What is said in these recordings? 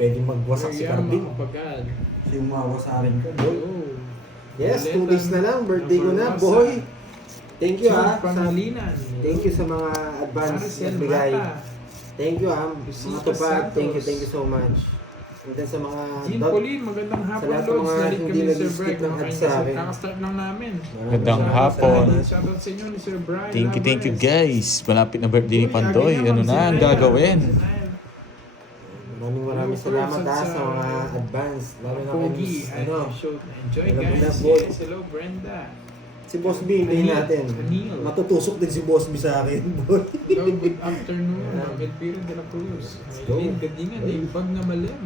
Pwede magwasak si Carding. Kapagad. Yung mawasarin ka, boy. Oh. Yes, 2 days na lang. Birthday ko na, boy. Thank you, ha. Pangilinan. Thank you sa mga advance na bigay. Thank you, ha. Mga tupad. Thank you so much. And then sa mga Jean Pauline, magandang hapon, lahat ng Lods. mga Nalit hindi kami ni Sir nag-skip Brian. ng ads Kumakain sa kasi akin. kakastart lang namin. Magandang hapon. Shoutout sa inyo ni Sir Brian. Thank you guys. Malapit na birthday ni Uy, Pandoy. again Ano naman, na ang Sinaya. gagawin? Maraming salamat, ha, sa mga advance. Lalo na kay Pogi. Miss, ano, Enjoy, Alam mo guys. na, boy. Yes, hello, Brenda. si Boss B, hindi natin. Anil. Matutusok din si Boss B sa akin, boy. Hello, good afternoon. Elvira de la Cruz. go. Maylin Gadingan. Bag na malim.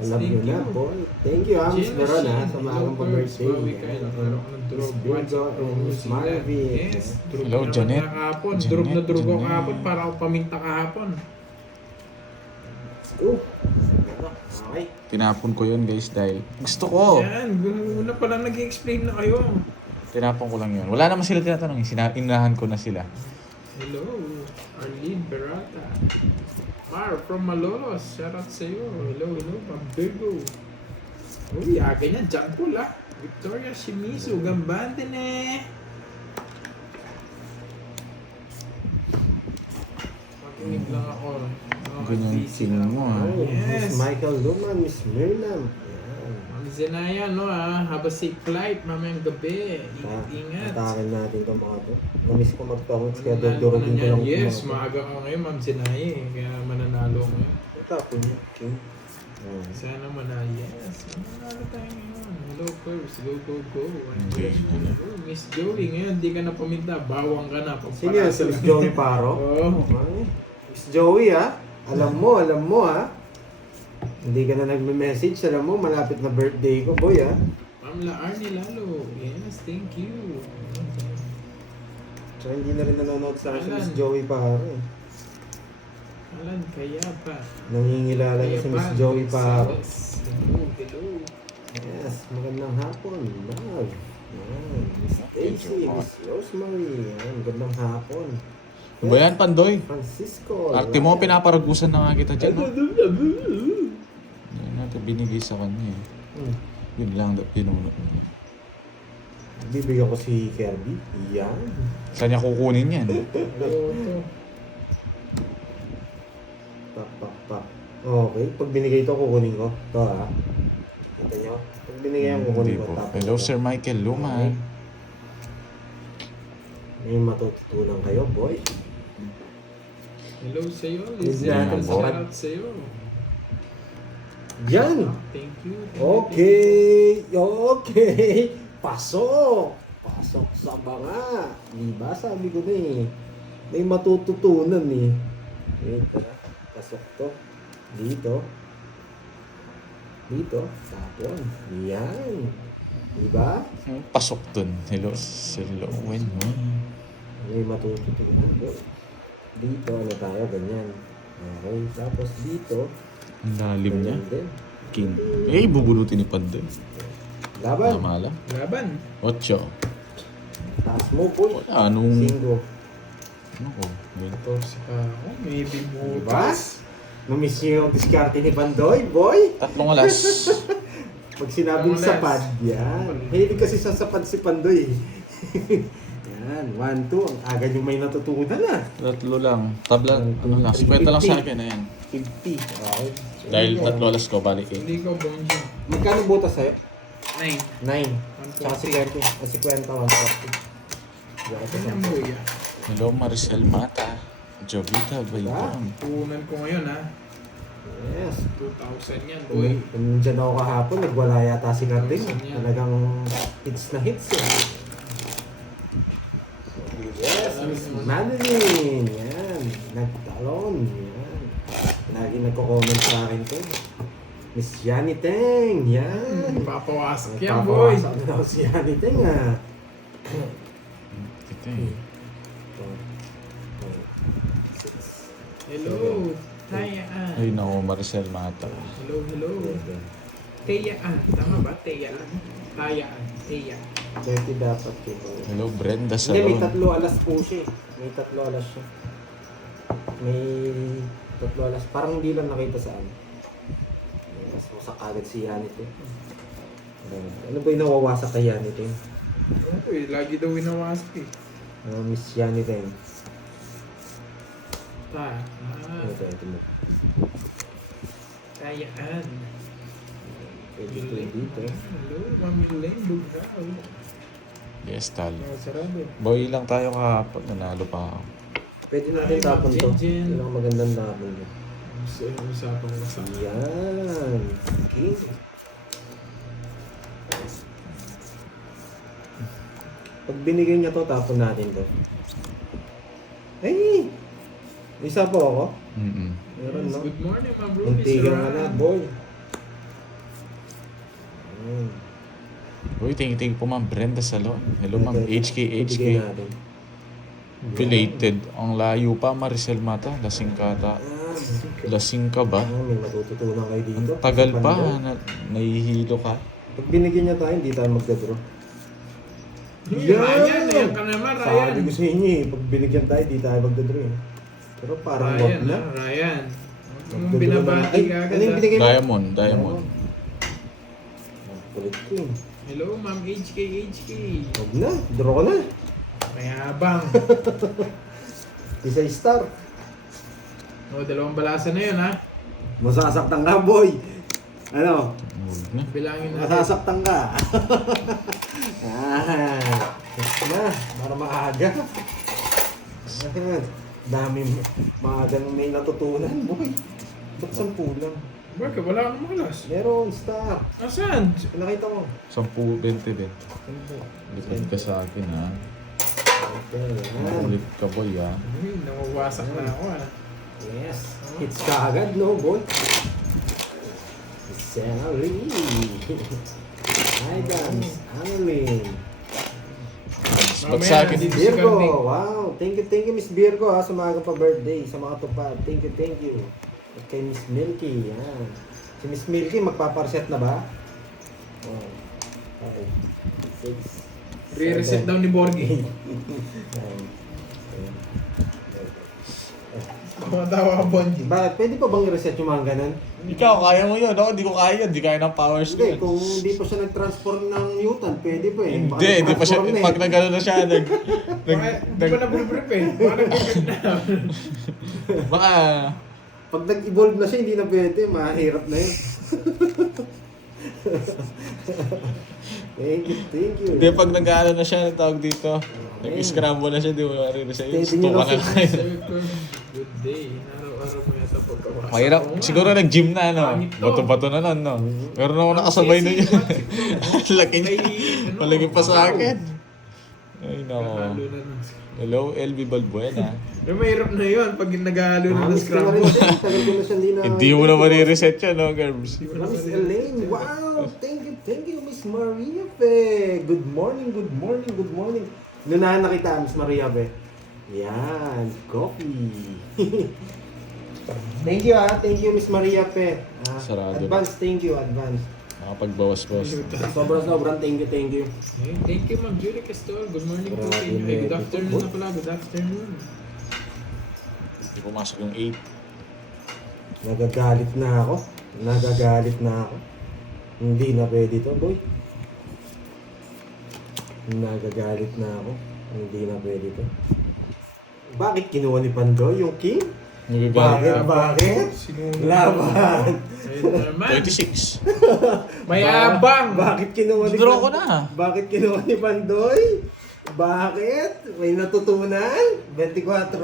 Yes, Alam nyo thank na, you. boy. Thank you, ha, Miss Veron, ha, sa mga akong pa-birthday. Miss Virgo and Miss Marvin. Yes, drug Hello, na Janet. naman kahapon. Janet, Drug na drug ako Janet. kahapon para ako paminta kahapon. Okay. Tinapon ko yun guys dahil gusto ko. Yan, una pa lang nag-explain na kayo. Tinapon ko lang yun. Wala naman sila tinatanong. Inahan ko na sila. Hello, Arlene Berata. Mar from Malolos, shout out sa iyo. Hello, Ma'am Virgo. Uy, ganyan, dyan po la. Victoria Shimizu, gambante ne. Makinig lang ako. Ganyan tingin mo, ha. Oh, Yes. Miss Michael Luman, Miss Miriam. Yan. Ma'am Zenaya, no have a safe flight mamayang gabi. Ingat-ingat. Atakin natin itong mga to. Namiss ko mag-comments kaya dudurugin ko lang. Yes, maaga ka ngayon, Ma'am Zenaya. Kaya mananalo ko ngayon. Tapon niya. Okay. Sana manalo. Yes, manalo tayo ngayon. Hello, Curves. Go, go, go. Okay. Miss Joey, ngayon di ka na paminta. Bawang ka na. Sino yan? Si Miss Joey Paro? Oo. Ay, Miss Joey, ha? Alam mo, ha? Hindi ka na nagme-message. Alam mo, malapit na birthday ko, boy, ha? Ma'am Laarni Lalo. Yes, thank you. So, hindi na rin nanonood sa akin si Miss Alan. Joey Paro, eh. Alan, kaya pa. Nangingilala niya si Miss Joey Paro. Hello, hello. Yes, magandang hapon. Love. Yan. Miss Daisy, Miss Rosemary. Yan, magandang hapon. Ba yan, Pandoy? Francisco. Arte mo, Yan. pinaparagusan na nga kita dyan, no? Yan natin binigay sa kanya, eh. Yun lang, pinuno. Bibigyan ko si Kirby. Yan. Saan niya kukunin yan? Hello. Pak. Okay, pag binigay ito, kukunin ko. Ito, ha. Kita nyo? Pag binigay yan, kukunin Hindi ko. po. Tapos Hello, ito. Sir Michael Luman. May matututunan kayo, boy. Hello sa'yo. Yes, Lizzie. yan, Shout boy. out sa'yo. Yan! Thank you. Okay. Pasok sa banga. Diba? Sabi ko na, eh. May matututunan, eh. Wait, tara. Pasok to. Dito. Tapon. Yan. Diba? Pasok dun. Hello, Sir Lowen, no? May matututunan, boy. Dito, ano tayo, ganyan. Okay, tapos dito, Ang lalim niya. ganyan din. King. Eh, bubulutin ni Pandoy. Laban. Tama lang. Laban. 8. Taas mo, boy. Wala, anong... Singo. Ano ko? Wait. 14 ka. Oh, maybe Diba? bukas. Namiss niyo yung diskarte ni Bandoy, boy. 3 alas. Pag sinabing Ang sapad, yan. Hilig kasi sa sapad si Pandoy. Yan, 1, 2. Ang aga nyo may natutunan, ah. 3 lang. Tabla, ano lang. 50 lang sa akin, ayan. 50. Okay. So, Dahil yun, 3 alas ko, balik eh. Hindi ko bonji. Magkano butas sa'yo? 9. 9. Tsaka 50. 140. Ganyan mo yan. Hello, Maricel Mata. Jovita, Baybon. Puhunan ko ngayon ha. Yes. 2,000 yan boy. Kung dyan ako kahapon, nagwala yata si Carding. Yan. Talagang hits na hits, eh. Yes, Miss Madeline. Yan. Nagtalon. Yan. Lagi nagko-comment sa akin to. Miss Yani Teng. Yan. Papawasak yan boy. Papawasak na daw si Yani Teng, ah. Ito eh. Hello. Tayaan. Ay, nako, Maricel Mata. Hello, hello. Teyaan. Tama ba? Teyaan. Tayaan. Teya. 30 dapat yun. Hello, Brenda Hindi, may Salon. 3 alas po siya, eh. May 3 alas siya. May 3 alas. Parang hindi lang nakita sa ano. agad si Yanit eh. Ano ba yung nawawasak kay Yanit eh? Okay, lagi daw winawasak eh. Miss Yanit eh. Ito mo. Tayaan. Pwede ito dito. Hello, Mami Leng, Bughaw. Yes, tal. Sarado. Boy lang tayo kahapon. Nanalo pa ako. Pwede natin tapon to. Jinjin. Yun ang magandang tapon niya. Gusto yung usapang masama. Yan. Okay. Pag binigay niya to, tapon natin to. Ay! Isa po ako. Meron, Yes, no? good morning, my bro. Muntigan ka na, boy. Uy, thank you po ma'am Brenda Salon. Hello ma'am, Ibigay HK. natin. Belated. Ang layo pa, Maricel Mata. Lasing ka ata. Lasing ka ba? May matututunan kayo dito. Ang tagal Sa pa, Pando. nahihilo ka. Pag binigyan niya tayo, hindi tayo magda-draw. Ryan, ayan ka naman, Ryan. Sabi ko sa inyo eh, pag binigyan tayo, hindi tayo magda-draw eh. Pero parang wag Ryan, na. Ryan. Yung Magda-draw binabati na. ka agad. Ano yung binigay mo? Diamond. Kulit ko eh. Hello, Ma'am HK. Wag na, draw ko na. Mayabang. Isa star. O, dalawang balasa na yun, ha? Masasaktan ka, boy. Ano? Huwag na. Bilangin natin. Masasaktan ka. Na, para maaga. Dami maaga nung may natutunan, boy. Ba't 10 lang? Bakit? Wala kang malas. Meron, star. Asan? Nakita mo. 10-20 din. Lipad ka sa akin ha. Okay, yan. Ulit ka boy ha. Uy, nawawasak na ako, ha? Yes. Hits ka agad, no, boy? Salary. Hi, guys. Annalyn. Ba't sa akin? Mamaya, Virgo. Wow. Thank you, Miss Virgo, ha, sa mga pa-birthday, sa mga tupad. Thank you. At kay Miss Milky. Yan. Si Miss Milky, magpaparset na ba? Oh. 5, 6, Re-reset daw ni Borgie. Tumatawa ka, Bonji. Bakit? Pwede pa bang i-reset yung mga ganun? Ikaw, kaya mo yun. Ako, di ko kaya yun. Di kaya ng powers ko Hindi, yun. kung hindi pa siya nag-transform ng mutant, pwede pa eh. Baka Hindi pa siya. nag-transform na eh. Pag nagano na siya, Di ba na-brief eh? Baka nag-brief na. baka, Pag nag-evolve na siya, hindi na pwede. Mahirap na yun. Thank you. hindi pag nag-ano na siya, tawag dito. Nag-scramble na siya, di mo marino sa'yo. Pwede Gusto nyo ka na na. Sabi ko, good day. Araw-araw mo yata pagkawasak. Mahirap. Oo nga. Siguro nag-gym na, no? Pangit to. Bato-bato na nun, no? Pero na ako nakasabay na yun. Laki niya. Malagi pa sa akin. Ay, nako. Nakahalo na nun. Hello, LB Balbuena. Pero mahirap na yun pag naghahalo na ng Miss ko na rin scramble. siya. Tagal ko na siya hindi na... Hindi mo na marireset yan, no, Gerbs? Miss Elaine, wow! Thank you, Miss Maria Fe. Good morning. Nunahan na kita, Miss Maria Fe. Yan, coffee. Thank you, Miss Maria Fe. Sarado. Advance, thank you, advance. Nakapagbawas-bawas. Sobrang thank you. Okay, thank you, Ma'am Julie Castol. Good morning po Grabe, sa inyo. Ay, good medyo afternoon po. na pala. Good afternoon. Hindi pumasok yung 8. Nagagalit na ako. Hindi na pwede to, boy. Nagagalit na ako. Hindi na pwede to. Bakit kinuha ni Pandoy yung king? Bakit? Laban! Ayun na naman. 26. Mayabang! Bakit kinuha ni Draw ko na. Bakit kinuha ni Pandoy? Bakit? May natutunan? 24.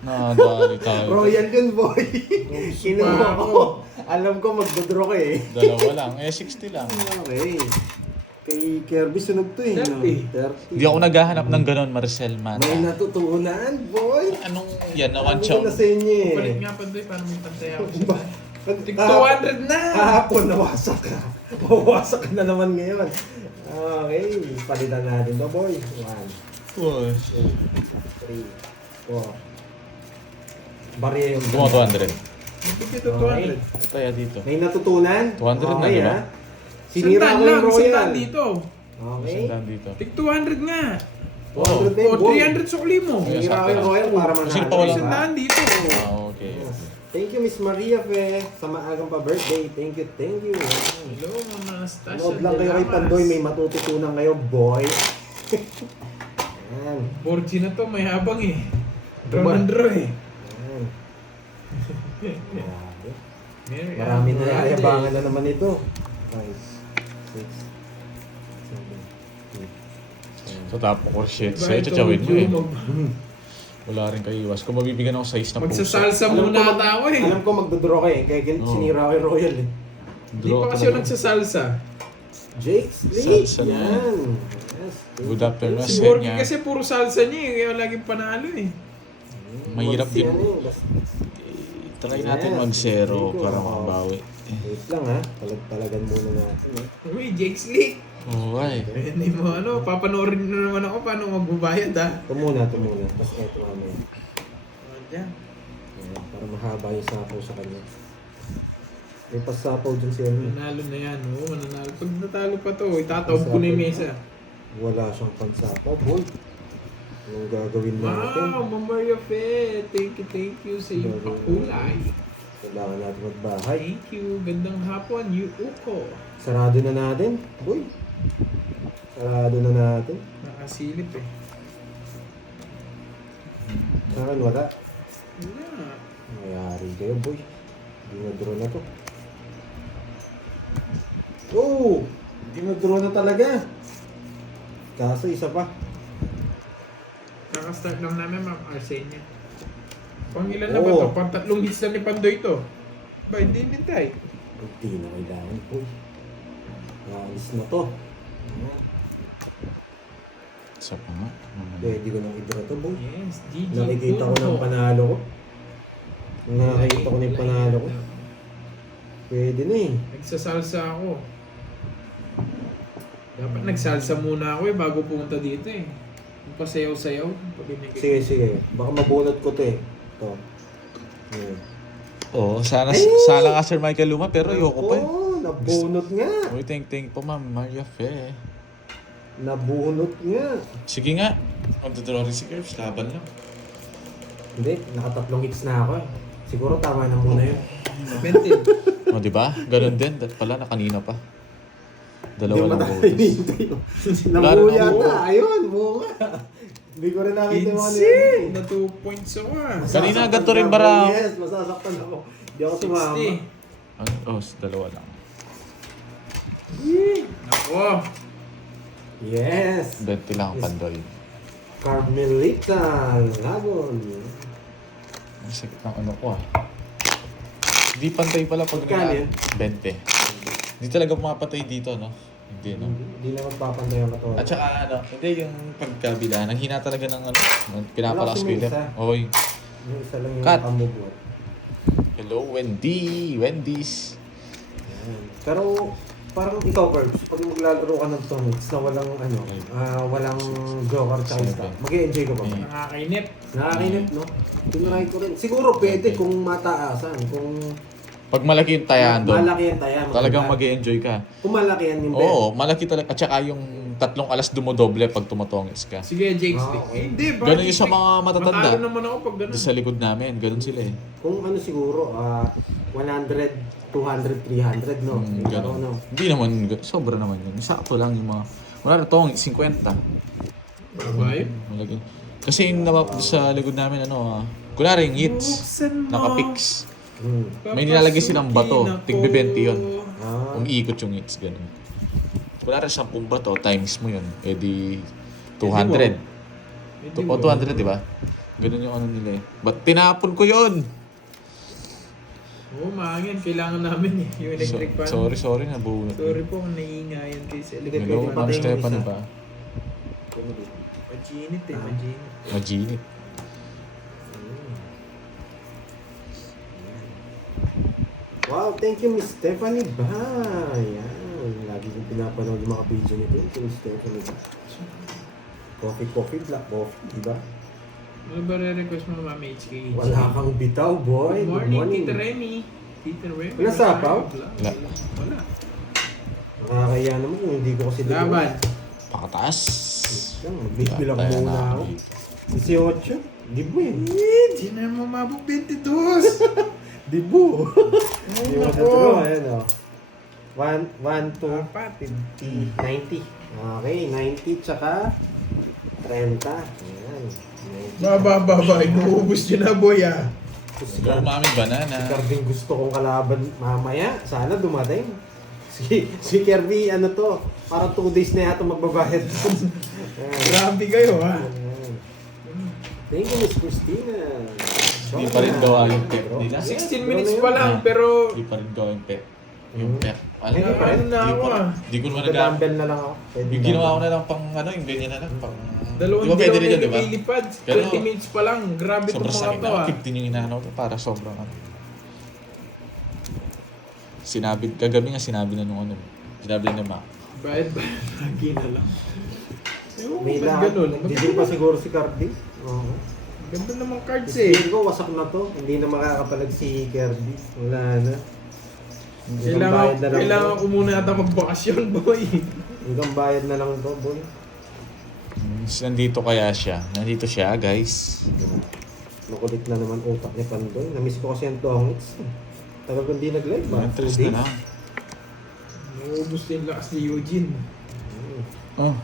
Nadali tayo. Royal yun, boy. Kinuha ako. ko. Alam ko magdodraw ka eh. Dalawa lang. 60 lang. Okay. Kay Kirby sunog to eh. 30. 30. Hindi ako naghahanap ng ganon, Maricel Mata. May natutunan, boy. Anong yan? Na one Sabi ko shot? na sa inyo eh. Palit nga pa doon para may pantay ako siya. Tig Ah, 200 na! Kahapon, nawasak ka. Mawasak ka na naman ngayon. Okay, palitan natin to, boy. 1, Uy. 2, 3, 4. Barya yung... Gumawa 200. Bigyan ito 200. Kaya dito. May natutunan? 200 na, Okay, di ba? ah. Sinira ko yung Royal. Sandaan dito. Okay. Sandaan dito. Tig 200 nga. 200 din, O, boy. 300 sukli mo. Kaya Sinira ko sakto yung na. Royal para manalo. Sino pa wala? Sandaan dito. Ah, okay. Thank you, Miss Maria Fe, sa maagang pa-birthday. Thank you, thank you. Hello, Mama Anastasia. Nood lang kayo kay Pandoy, may matututunan kayo, boy. Yan. Borgi na to, may habang eh. Diba? Drone eh. Yan. Grabe. Mary Marami Ann na Morales. yabangan na naman ito. 5, 6, 7, 8. So tapos ko shit. Diba, Sa'yo, ito, tsawin nyo eh. Jumog. Wala rin kayo iwas. Kung mabibigyan ako size ng puso. Magsasalsa Alam muna ko, ata ako eh. Alam ko magdodraw ka eh, kaya Oo. sinira ko yung Royal eh. Hindi pa kasi ako nagsasalsa. Jake Lee, Salsa na. yan. Yes. Good afternoon, Si Borgi Senya. kasi puro salsa niya eh, kaya laging panalo eh. Mahirap din. Yan eh, basta- Try natin Yes. mag-zero Thank you. para makabawi. Wait lang ha, talagan muna natin eh. Uy, Jake Slick. Oh, why? Hindi mo ano, papanoorin na naman ako paano magbabayad ah. Ito muna. Tapos ito mamaya. Diyan. Ayan, para mahaba yung sapo sa kanya. May pasapaw dyan si Elmi. Manalo na yan, oo, mananalo. Pag natalo pa to, itatawag ko na yung mesa. Wala siyang pansapaw, boy. Anong gagawin natin? Wow, Mamaria Fe, thank you sa iyong pakulay. Kailangan natin magbahay. Thank you, gandang hapon, Uko. Sarado na natin, boy. Sarado na natin. Nakasilip eh. Sa akin, wala. Wala. Mayari kayo, boy. Dinadraw na to. Oh! Dinadraw na talaga. Kaso isa pa. Nakastart lang namin, Ma'am Arsenia. Pang ilan na ba Oo. to? Pang 3 hits na ni Pandoy to. Ba, hindi tayo. Hindi na kailangan, boy. Naalis na to. Isa pa nga. Pwede ko nang idra to, boy. Yes, GG. Nakikita ko ng panalo ko. Nakikita ko na yung panalo ko. Pwede na eh. Nagsasalsa ako. Dapat nagsalsa muna ako eh bago pumunta dito eh. Yung pasayaw-sayaw. Pag binigay. Sige. Baka mabunot ko to eh. Ito. Yan. Oo, sana nga Sir Michael Luma, pero ayoko pa eh. Oo, nabunot nga. Uy, thank po Ma'am Maria Fe. Nabunot nga. Sige nga. Magdodraw rin si Curves, laban lang. Hindi, nakatatlong hits na ako eh. Siguro tama na muna yun. Bentil. O, di ba? Ganun din. Dat pala na kanina pa. Dalawa lang tayo bonus. hinihintay. Wala Nabuo rin ako. yata. Ayun, buo nga. Hindi ko rin nakita yung mga Insane! Na 2 points ako ah. Kanina, Masasaktan ganito rin ka, bara. boy. Yes, masasaktan ako. Hindi ako sumama. 60. Oh, dalawa lang. Ako. Yes. 20 lang ang Pandoy. Carmelita Lagon. Ang sakit ng ano ko ah. Hindi pantay pala pag Magkano yun? 20. Hindi talaga pumapatay dito, no? Hindi, no? Hindi na magpapantay ang katawan. At saka ano, hindi yung pagkabila, nanghina talaga ng ano, pinapalakas Wala ko kasi yung isa. Oy. Yung isa lang yung Cut. kamubuhat. Hello, Wendy's. Yan. Pero parang ikaw, Curbs, pag maglalaro ka ng Tonics na walang ano, walang joker tsaka Siyempre. staff, mag-e-enjoy ka ba? Eh. Nakakainip. Nakakainip, no? Tinry ko rin. Siguro pwede kung mataasan, kung Pag malaki yung tayahan doon, malaki yan tayo. talagang mag-enjoy ka. Kung malaki yan yung bet. Oo, malaki talaga. At saka yung 3 alas dumodoble pag tumatongis ka. Sige, Jake Ah, Slick. okay. Eh, hindi, ba? Ganun yung sa mga matatanda. Matalo naman ako pag ganun. Doon sa likod namin, ganun sila eh. Kung ano siguro, 100, 200, 300, no? Yung Ganun. ano. Hindi naman, sobra naman yun. Sakto lang yung mga, wala na tong 50. Babae? Malaki. Kasi yung sa likod namin, kunwari yung hits, Buksan mo. naka-fix. May Papasukin nilalagay silang bato, ako. tig-20 yun. Ah, Umiikot yung hits, ganun. Kunwari 10 bato, times mo yun, edi 200. Hindi O mo. 200, di ba? Ganun yung ano nila eh. Ba't tinapon ko yun? Oo, maangin. Kailangan namin eh. Yung electric fan. Sorry, nabunot. Sorry po kung naiingayan kayo sa electric Hello, fan. Ma'am Patay yung Stephanie isa. ba? Majinit eh, majinit. Maginit. wow, thank you, Miss Stephanie Ba. Yan. Lagi kong pinapanood yung mga video nito. Thank you, Miss Stephanie Ba. Coffee, black coffee, di ba? Ano ba re-request mo, Ma'am HK? Wala kang bitaw, boy. Good morning, Tita Remy. Tita Remy. Wala sapaw? Wala. Wala. Nakakaya naman kung hindi ko kasi Laban. Pakataas. Lang, bilang Kaya muna na ako. 18? Di ba yun? Hindi na mo mabog 22. Dibu. Ay, Yung nako. tatlo, ayan o. 1, 2, Apat. 90. Okay, 90 tsaka 30. Ayan. 90. Baba. Inuubos nyo na, boy, ah. Si Go mami banana. Kirby gusto kong kalaban mamaya. Sana dumating. Si Kirby, ano to, parang 2 days na yata magbabayad. Ayan. Grabe kayo, ha. Ayan. Thank you, Miss Christina. Hindi pa rin gawa yung pet nila. 16 minutes pa lang, pero... Hindi pa rin gawa yung pet. Yung pet. Alam Hindi mo, pa rin. Ano na ako, ah. Hindi ko naman nag Dumbbell na lang ako. Yung ginawa ko na lang pang ano, yung ganyan na lang. Pang... Dalawang Di ba pwede rin yun, di ba? nililipad. Pero- 20 minutes pa lang. Grabe itong Sobrang mga sakit to, na. ah. 15 yung inaano ko para sobrang ano. Sinabi, kagabi nga sinabi na nung ano. Sinabi na ma. Bayad lagi na lang. Ewan ko May ba't lahat. ganun? Nagdidil pa siguro si Kirby. Oo. Ganda namang cards eh. Tingin ko, wasak na to. Hindi na makakapalag si Kirby. Wala na. Hanggang bayad na lang Kailangan to. ko muna ata magbakasyon, boy. Hanggang bayad na lang to, boy. Nandito kaya siya. Nandito siya, guys. Makulit na naman utak ni Pandoy. Namiss ko kasi ang tongits. Tagal ko hindi nag-live ba? Interest 2 days? na lang. Naubos na yung lakas ni Eugene. Oh.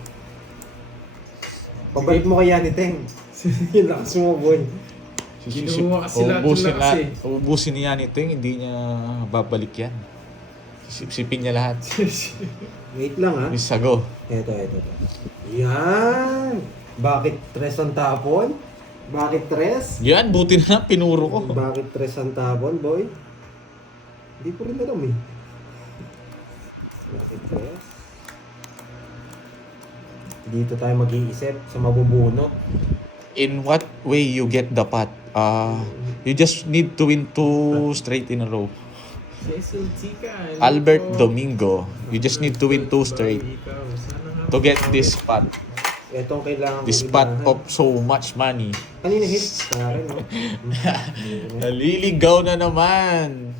Pabalik mo kay Yani Teng. Yung lakas mo, boy. Ginawa kasi lahat yung Ubusin lakas lahat. eh. Ubusin niya ni Ting, hindi niya babalik yan. Sipsipin niya lahat. Wait lang ha. Miss Sago. Eto. Yan! Bakit tres ang tapon? Bakit tres? Yan, buti na lang, pinuro ko. Bakit tres ang tapon, boy? Hindi ko rin alam eh. Bakit tres? Dito tayo mag-iisip sa mabubunot. In what way you get the pot? You just need to win 2 straight in a row. Cecil Chica. Albert Domingo. You just need to win 2 straight to get this pot. Itong kailangan This kong pot ibahan. of so much money. Kanina hit sa akin, no? Naliligaw na naman.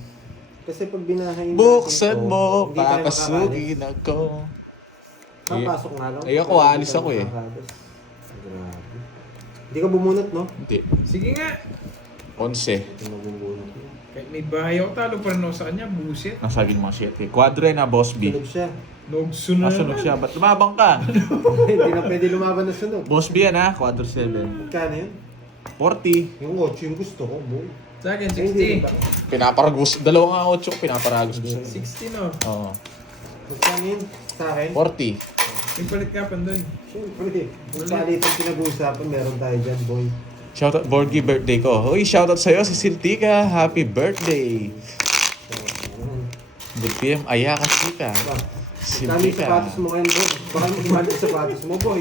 Kasi pag binahay natin Buksan ito, mo, hindi tayo papasugin ako. makakalis. Papasok nga lang. Ay, ako, aalis ako eh. Makakalis. Grabe. Hindi ka bumunot, no? Hindi. Sige nga. 11. Hindi mo bumunot. Kahit may bahay ako, talo pa rin ako sa kanya. Buset. Nasagin mga shit eh. Quadre na, boss B. Sunog siya. Nogso na Nasunog naman. siya. Ba't lumabang ka? Hindi na pwede lumaban na sunog. Boss B yan ha, quadre 7. Magkano yun? 40. Yung 8 yung gusto ko, boy. Sa akin, Ay, hindi 60. ba? Pinaparagos. 2 nga 8 pinaparagos ko sa'yo. 60 no. Oo. Magkano yun? Sa akin? 40. May palit ka, Pandoy. Siyempre. Kung palitan pinag-uusapan, meron tayo dyan, boy. Shoutout Borgie birthday ko. Uy, shoutout sa'yo si Siltika. Happy birthday. Good PM. Aya ka, Sika. Kano yung sapatos mo ngayon, boy? Baka mag-iman yung sapatos mo, boy.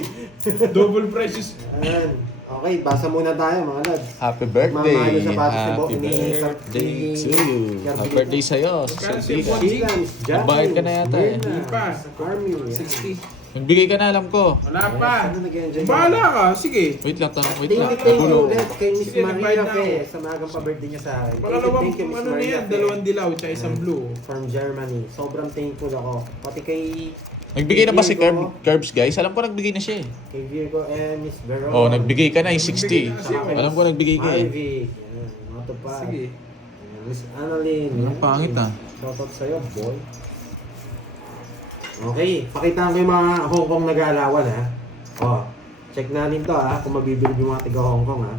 Double prices. Ayan. Okay, basa muna tayo, mga lads. Happy birthday. Mamahal yung sapatos ni Bo. Happy birthday to you. Happy birthday sa'yo, Magkano Siltika. si Williams, Nagbayad ka na yata eh. Mirna, Hindi pa. sa Carmi. 60. Nagbigay ka na, alam ko. Wala pa. Sana nag-enjoy ka. Bahala ka. Sige. Wait lang, wait Thank lang. you, thank you Nagulo. ulit kay Miss Sige, nagbayad Maria na Fe ako. sa magang pa-birthday niya sa akin. Pangalawang Thank you, Miss ano na Maria yan, Fe. dalawang dilaw tsaka isang blue. From Germany. Sobrang thankful ako. Pati kay Nagbigay na ba si Virgo, Curbs, guys? Alam ko nagbigay na siya eh. Kay Virgo and Miss Veron. Oh, nagbigay ka na yung 60. Nagbigay na kasi ako. Alam ko nagbigay ka eh. Ivy. Yan, mga tupad. Sige. Ayan, Miss Annalyn. Ang Yan. pangit ah. Shoutout sa'yo, boy. Okay, pakita ko yung mga Hong Kong nag-aalawan ha. Oh, check natin to ha, kung mabibilib yung mga tiga Hong Kong ha.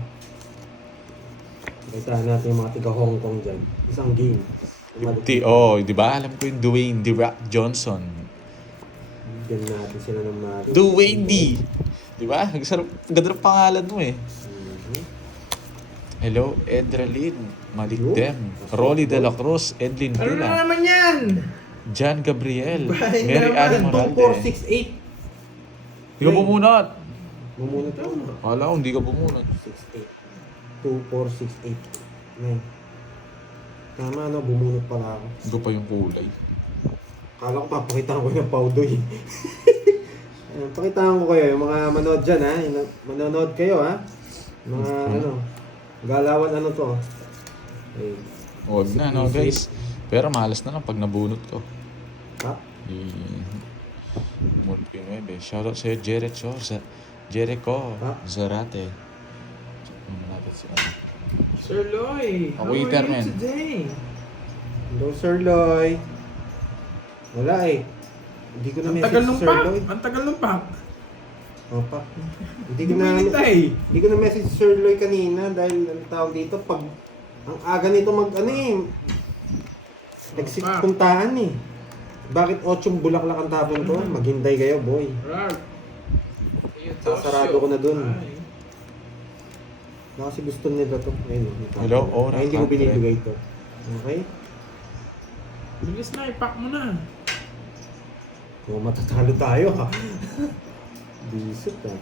Pakita natin yung mga tiga Hong Kong dyan. Isang game. Oh, di ba? Alam ko yung Dwayne The Rock Johnson. Bigyan natin sila ng mga... Dwayne D. Di ba? Ganda ng pangalan mo eh. Mhm. Hello, Edralyn, Maligdem, Rolly De La Cruz, Edlin Ano na Villa, naman yan? John Gabriel, Bahay Mary Ann naman. Moralde. 2468. Hindi ka bumunot. Bumunot ako. Kala ko hindi ka bumunot. 68. 2468. Ngayon. Tama no, bumunot pala ako. Ito pa yung kulay. Kala ko papakitaan ko yung powder. Ayan, pakitaan ko kayo, yung mga manood dyan ha. Yung manonood kayo ha. Mga ano, galawan ano to. Okay. Huwag na, no guys. Pero malas na lang pag nabunot ko. Ha? Multi 9. Shoutout sa'yo, Jericho Zarate. Ha? Zarate. Check naman natin si ano. Sir Loy, how are Waiter, you man. today? Hello, Sir Loy. Wala eh. Hindi ko na Ang message tagal si nung Sir pack. Loy. Ang tagal nung pack. Opa. Hindi ko Hindi na... mo inintay. Hindi ko na message si Sir Loy kanina dahil ang tawag dito pag ang aga nito mag ano eh nagsipuntahan eh. Bakit 8 bulaklak ang tapon ko? Maghintay kayo, boy. Rag. Sasarado ko na dun. Baka kasi gusto nila to. Ayun, Hello, Ora. Ay, hindi ko binibigay to. Okay? Bilis na, ipack mo na. O, matatalo tayo ha. Bisip ha.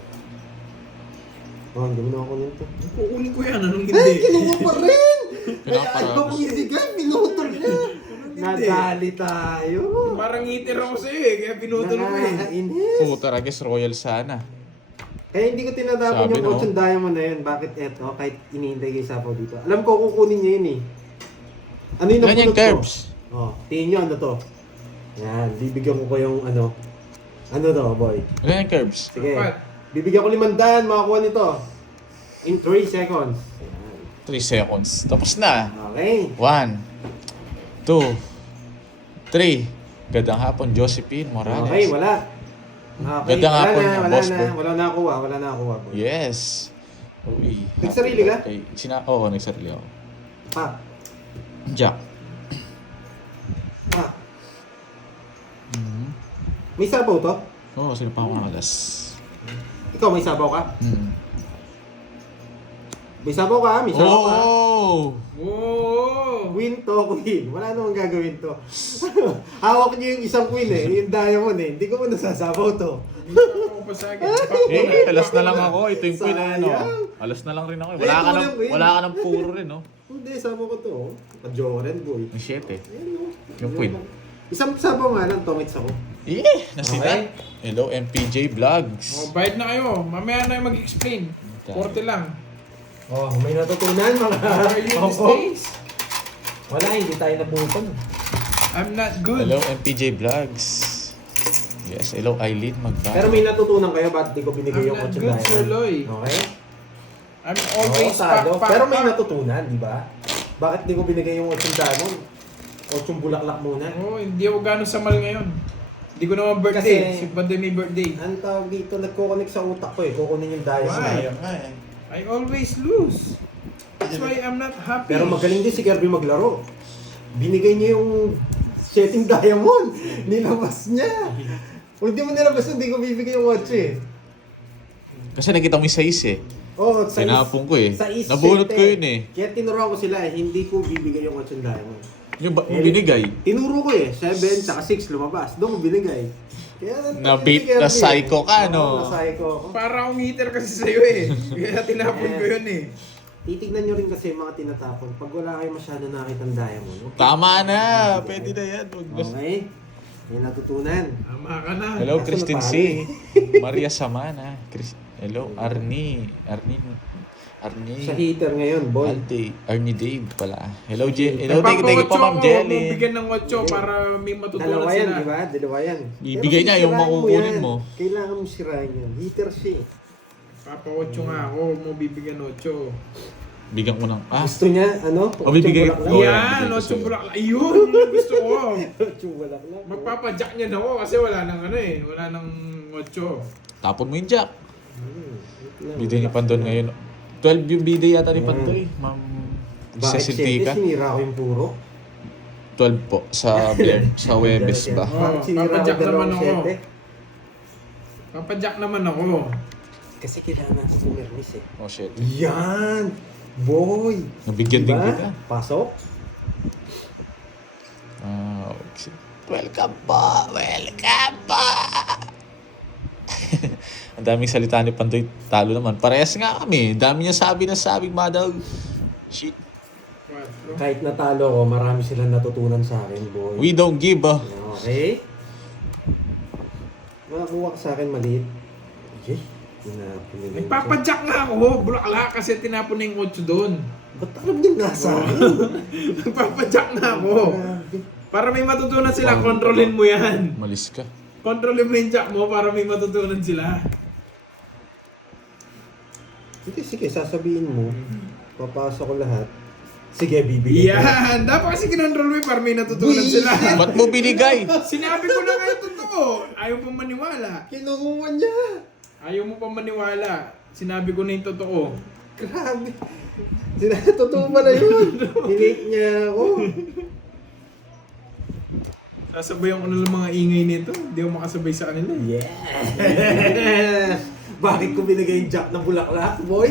Oh, hindi mo na ako nito. Kukunin ko yan, anong Ay, hindi? kinuha pa rin! Ay, Kinuha pa ayaw rin. kong ibigay, pinutol niya. Nadali tayo. Parang ngiter ako sa'yo eh, kaya pinutol ko eh. Nakakainis. Puta, Ragis Royal sana. Kaya hindi ko tinatapon Sabi, yung no? 8 diamond na yun. Bakit eto? Kahit inihintay kayo sa ako dito. Alam ko kukunin niya yun eh. Ano yung Ganyan napulot ko? curves. Oh, tingin nyo ano to. Yan, bibigyan ko kayong ano. Ano to, boy? Ganyan curves. Sige. Apat. Bibigyan ko 500, makakuha nito. In 3 seconds. Yan. 3 seconds. Tapos na. Okay. 1, 2, 3. Gandang hapon, Josephine Morales. Okay, wala. Okay, Ganda nga po niya, boss boy. Wala na nakuha, wala na nakuha. boy. Yes. Uy. Nagsarili ka? Okay. Oo, nagsarili ako. Pa, Jack. pa. Mhm. May sabaw to? Oo, sino pa ako alas? Ikaw may sabaw ka? Hmm. May sabaw ka? May sabaw ka? Oh! Whoa! Queen to, queen. Wala namang gagawin to. Hawak niyo yung isang queen eh, yung diamond eh. Hindi ko mo nasasabaw to. Hindi pa ako pasagin. Eh, alas na lang ako. Ito yung queen ano. Sayang. Alas na lang rin ako. Eh, Wala ka kulang, queen. wala ka ng puro rin, no? Hindi, sabaw ko to. oh. Pajoren, boy. Ang shit eh. Ayun, oh. Yung queen. Isang sabaw nga lang, tomits ako. Nasita. Okay. Hello, MPJ Vlogs. Oh, bayad na kayo. Mamaya na yung mag-explain. 40 lang. Oh, may natutunan mga How are you these Hongkong. days? Wala, hindi tayo nabutan. I'm not good. Hello, MPJ Vlogs. Yes, hello, Eileen Magba. Pero may natutunan kayo, ba't di ko binigay I'm yung not 8 good, Sir diamond? Loy. Okay? I'm Oo, always talo. pack. Pero may natutunan, di ba? Bakit di ko binigay yung 8 diamond? 8 bulaklak muna. Oh, hindi ako gano'ng samal ngayon. Hindi ko naman birthday. Kasi- Si Bande may birthday. Ang tawag dito, nagko-connect sa utak ko eh. Kukunin yung diamond. Why? I always lose. That's why I'm not happy. Pero magaling din si Kirby maglaro. Binigay niya yung setting diamond. Nilabas niya. Kung hindi mo nilabas, hindi ko bibigay yung 8 eh. Kasi nakita mo yung size eh. Oh, sa Tinapon ko eh. Sa is Nabunot ko 7. yun eh. Kaya tinuruan ko sila eh. Hindi ko bibigay yung 8 diamond. Yung binigay. Tinuro ko eh. 7 tsaka 6 lumabas. Doon ko binigay. Kaya Na-beat, si Kirby na-psycho ka, no? Oo, na-psycho ako. Para akong ngiter kasi sa'yo eh. Kaya tinapon ko yun eh. Titignan nyo rin kasi yung mga tinatapon. Pag wala kayo masyado nakita ng diamond. Okay? Tama na. Pwede na yan. Huwag na- Okay? May natutunan. Tama ka na. Hello, Kaso Christine C. napalo Maria Samana. Hello, Arnie. Sa heater ngayon, boy. Arnie Dave pala. Hello, hello, thank you po, Ma'am Mo Jelly. bigyan ng 8 para may matutunan Dalawa yan, sila. di ba? Dalawa yan. Ibigay Pero niya yung sisirain mo makukunin yan. mo. Kailangan mo sirain yan. Heater siya eh. Papa 8 nga ako, mo bibigyan 8. Bigyan ko ng, Gusto niya, ano? O, bibigay- Ocho Oh, Yan, bibigyan ko 8 sa'yo. bulaklak. Ayun, yun yung gusto ko. Ocho bulaklak. Magpapajack niya na ako kasi wala nang ano eh. Wala nang 8. tapon mo yung jack. wait lang. Bida ni Pandon ngayon. 12 yung bida yata ni Pandoy. Ma'am Bakit Cecilia. siyempre sinira ko yung puro? 12 po sa sa Webes ba? Bakit sinira ko papajack naman dalawang ako. siyete? Papajack naman ako. Kasi kailangan natin pumirmis eh. Oh shit. Yan! Boy! Nabigyan din Diba? kita. Pasok? Okay. Welcome po! Welcome po! Ang daming salita ni Pandoy. Talo naman. Parehas nga kami. Dami niya sabi na sabing madaw. Shit. Kahit natalo ko, marami silang natutunan sa akin, boy. We don't give ah. Okay? Makakuha ka sa akin maliit. Okay? Pinili. Nagpapajack nga ako. Bulaklak kasi tinapon na yung 8 doon. Ba't alam din nasa akin? Nagpapajack nga ako. Grabe. Para may matutunan sila, kontrolin mo yan. Malis ka. Kontrolin mo yung jack mo para may matutunan sila. Hindi, sige, sasabihin mo. Papasok ko lahat. Sige, bibigyan ko. Yan! Dapat kasi kinontrol mo para may natutunan sila. Ba't mo binigay? Sinabi ko na kayo totoo. Ayaw pa maniwala. Kinukuha niya. Ayaw mo pa maniwala. Sinabi ko na yung totoo. Grabe. Totoo pala yun. Hinate niya ako. Sasabayan ko na lang mga ingay nito. Hindi ako makasabay sa kanila. Yes! Bakit ko binigay yung jack na bulaklak, boy?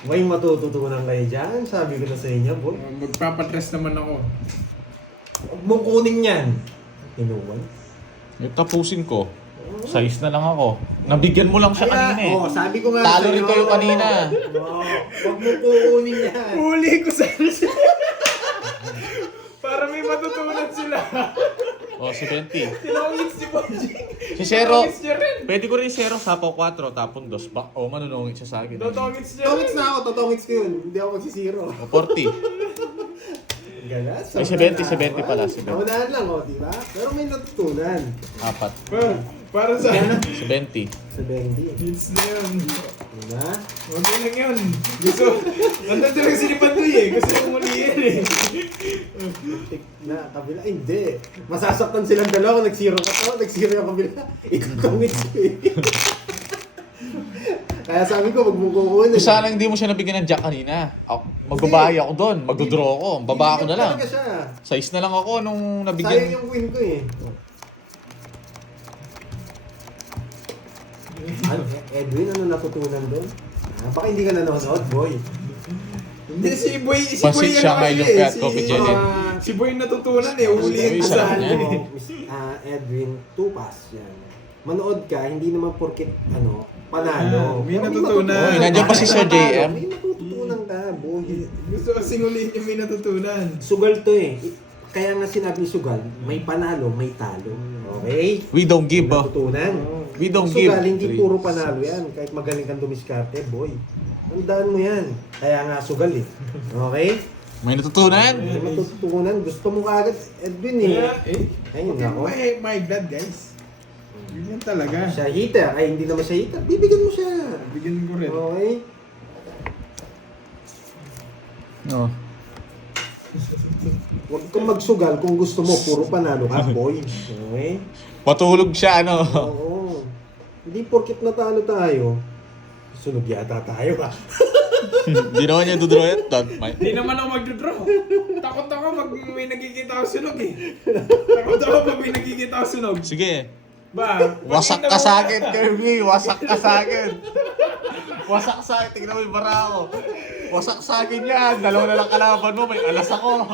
May matututunan kayo dyan. Sabi ko na sa inyo, boy. Magpapadress naman ako. Huwag mong kunin yan. Inuwan. Tapusin ko. Size na lang ako. Nabigyan mo lang siya kanina eh. Sabi ko nga Talo rin kayo kanina. Huwag mong kukunin yan. Huli ko sana sila. Para may matutunan sila. O, si 20. Tinawagin si Bonji. Si Zero. Tinawagin siya rin. Pwede ko rin Zero, sapaw 4, tapon 2. O, manunungit siya sa akin. Tinawagin siya rin. Totongits na ako, totongits ko yun. Hindi ako magsisiro. O, 40. Galas. Ay, 70 pala, 70. Naunahan lang, di ba? Pero may natutunan. 4. Para sa... 70. Sa Bendy. Hits na yun. Diba? Okay lang yun. Gusto... Nandun talaga si Lipandoy eh. Gusto yung muli yan eh. Tik na, kabila. Ay, hindi. Masasaktan silang dalawa kung nag-zero ka to. Nag-zero yung kabila. Itutongits ko eh. Kaya sabi ko, wag mong kukunin. Kung sana hindi mo siya nabigyan ng jack kanina. Magbabahay ako doon, magdodraw ako. Baba ako na lang. Talaga siya. Size na lang ako nung Sayang nabigyan. yung win ko eh. Edwin, ano natutunan doon? Baka hindi ka nanonood, boy. Hindi si Boy... Si Pansit Boy siya, ano may kasi lumpia at eh, coffee si- jelly. Si Boy natutunan eh. Ulihin Uy, ko sarap sa niyan. akin. Edwin, tupas yan. Manood ka, hindi naman porkit, panalo. May Pero natutunan. Oy, nandiyan pa si Sir JM. May natutunan ka, boy. Gusto ko singulihin yung may natutunan. Sugal to eh. Kaya nga sinabi ni Sugal, may panalo, may talo. Okay? We don't give, oh. Natutunan. We don't give. Sugal, hindi puro panalo yan. Kahit magaling kang dumiskarte, boy. Tandaan mo yan. Kaya nga sugal eh. Okay? May natutunan. May matutunan. Gusto mo kaagad, Edwin eh. Kaya eh. Ayun Okay, ako. my God guys. Yun yan talaga. Siya hitter. Ay, hindi naman siya hitter. Bibigyan mo siya. Bigyan ko rin. Okay? No. Huwag kang magsugal kung gusto mo. Puro panalo ka, boy. Okay? Patulog siya, ano. Oo. Hindi porkit natalo tayo. Sunog yata tayo ah. Hindi naman niya dodraw yan. Hindi naman ako magdodraw. Takot ako pag may nakikita ako sunog eh. Takot ako pag may nakikita ako sunog. Sige. Ba? Wasak ka sa akin, Kirby. Wasak ka sa akin. Wasak sa akin. Tingnan mo yung bara ko. Wasak sa akin yan. Dalawa na lang kalaban mo. May alas ako.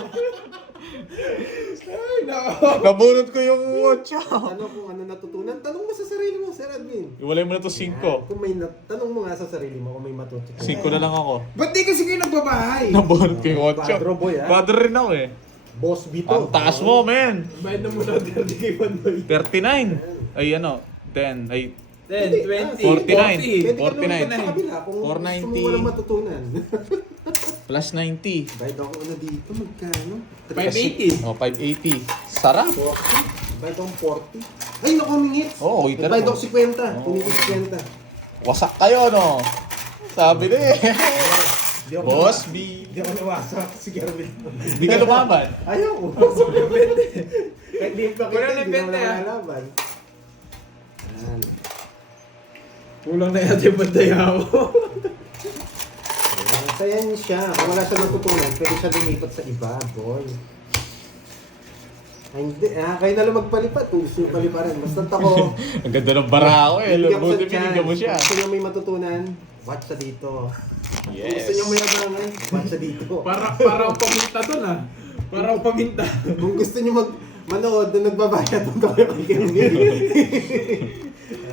Ay, nako. Nabunot ko yung 8. Ano kung ano natutunan? Tanong mo sa sarili mo, Sir Edwin. Iwalay mo na to 5. Kung may tanong mo nga sa sarili mo kung may matutunan. 5 na lang ako. Ba't di kasi kayo nagbabahay? Nabunot ko yung 8. Padro boy ah. Padre rin ako eh. Boss Bito. Ang taas mo, men. Bayad na muna 30 kay Pandoy. 39. Ay ano, 10. Ay, 10, 20, 49. 49. 49. Sa kabila kung gusto mo 490. walang matutunan. plus 90. Bayad ako ano dito, magkano? 580. Oh, 580. Sarap. 40. Bayad akong 40. Ay, naku, mingit. Oo, waiter Bayad ako. ako 50. Kunin ko 50. Wasak kayo, no? Sabi na eh. Di ako Boss nawa- B. Di ako nawasak. Sige, Arvin. Hindi ka lumaban. Ayaw ko. Kahit di pa kita, Wala na hindi naman bente, ah. nakalaban. Yan. Kulang na yata yung Pandoy ako. Ayan. Kaya yun siya. Kung wala siya natutunan, pwede siya lumipat sa iba, boy. Ay, hindi. Kayo na lang magpalipat. Gusto yung paliparan. Basta ako. Ang ganda ng bara ako eh. bibigyan ko Buti sa binigyan mo chance. siya. Gusto nyo may matutunan, watch sa dito. Kung Yes. gusto nyo may abangan, watch sa dito. Para akong paminta doon ah. Para akong paminta. Kung gusto nyo manood na nagbabayad, punta kayo kay Kelly.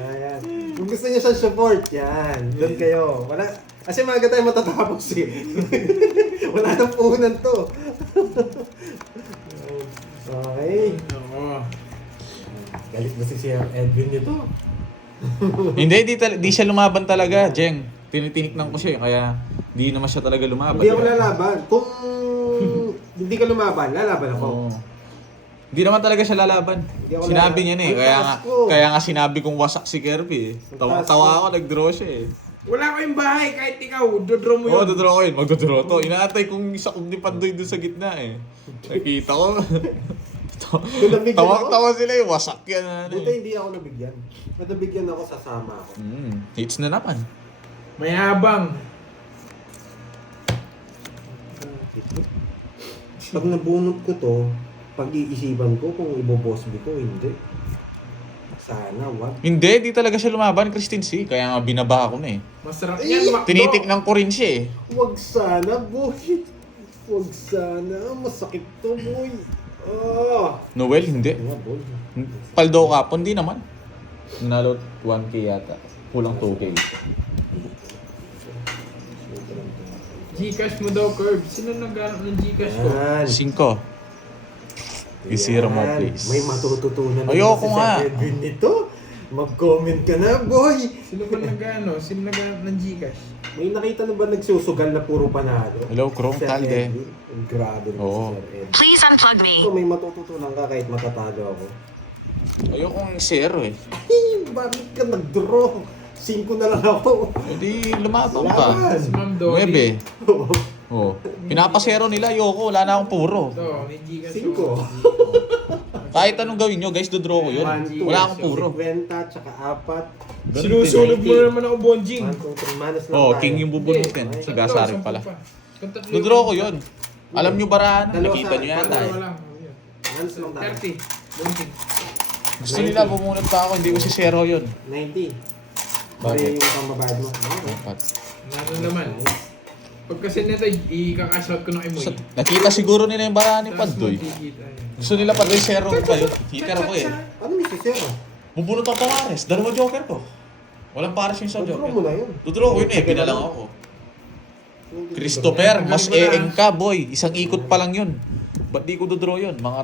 Ayan. Kung gusto nyo siya support, yan. Doon kayo. Wala, kasi maaga tayo matatapos eh. Wala nang puhunan to. Okay. Oo. Galit na si Sir Edwin nito. Hindi siya lumaban talaga, Jeng. Tinitingnan ko siya eh, kaya di naman siya talaga lumaban. Hindi ako lalaban. Kung hindi ka lumaban, lalaban ako. Oo. Hindi naman talaga siya lalaban. Hindi ako Sinabi lalaban. niya na eh, Ang taas ko. kaya nga sinabi kong wasak si Kirby eh. Ang taas Tawa ko. ako, nag-draw siya eh. Wala kayong bahay, kahit ikaw, dodraw mo Oo, yun. dodraw ko yun. Magdodraw to. Inaantay kong isa kong ni Pandoy doon sa gitna eh. Nakita ko. nabigyan Tawang-tawa sila eh. Wasak yan. Ano, Buti eh. hindi ako nabigyan. Pag nabigyan ako, sasama ako. Hits na naman. Mayabang. Pag nabunot ko to, pag-iisipan ko kung ibo-boss ko, hindi. Sana, wag. Hindi, di talaga siya lumaban, Christine C. Kaya nga binaba ako na eh. Masarap yan, Macdo. Tinitiknan ko rin siya eh. Wag sana, boy. Wag sana. Masakit to, boy. Ah. Noel, hindi. Nga, boy. Paldo kapon, di naman. Nanalo 1K yata. Kulang 2K. Gcash mo daw, Curb. Sino nag-ano ng Gcash ko? Yan. 5. Isira mo, Yan. please. May matututunan Ayoko si nga. Sir Edwin nito. Mag-comment ka na, boy. Sino ba nag-ano? Sino nag-ano ng Gcash? May nakita na ba nagsusugal na puro panalo? Hello, Chrome Sir Talde. Edwin. Grabe na Oo. si Sir Edwin. Please unplug me. Ito, may matututunan ka kahit matatalo ako. Ayokong 0 eh. Ay, bakit ka nag-draw? 5 na lang ako. Hindi, lumabang ka. Laban. Si Ma'am Dolly. 9. Oh. Pinapasero nila, ayoko. Wala na akong puro. Ito, may Gcash 5. ko. Kahit anong gawin nyo, guys, dodraw ko yun. 1, 2, Wala akong puro. 50, tsaka 4. Sinusulog mo na naman ako, Bonjing. 1, 2, 3, manas lang Oh, tayo. king yung bubunutin. Hindi. Sa gasari pala. Dodraw Dodraw ko yun. Alam nyo barahan? Dalawa Nakita sa- nyo yata eh. lang. Manas lang tayo. 30. Bonjing. Gusto nila bumunot pa ako, hindi ko si zero yun. 90. Bakit? Bakit? Yung pambabayad mo. Okay. Dapat. Ano naman. Pag kasi nito, i-cash out ko ng emoy. Nakita siguro nila yung barahan ni Pandoy. magkikita yan. Gusto nila Pandoy zero ko kayo. Hitter ako eh. Ano may sisero? Bubunot ang Pawares. Dalawa joker ko. Walang pares yung sa Pag-draw mo joker. na yun. Dodraw ko yun eh, pinalang ako. Christopher, mas eeng ka boy. Isang ikot pa lang yun. Ba't di ko dodraw yun? Mga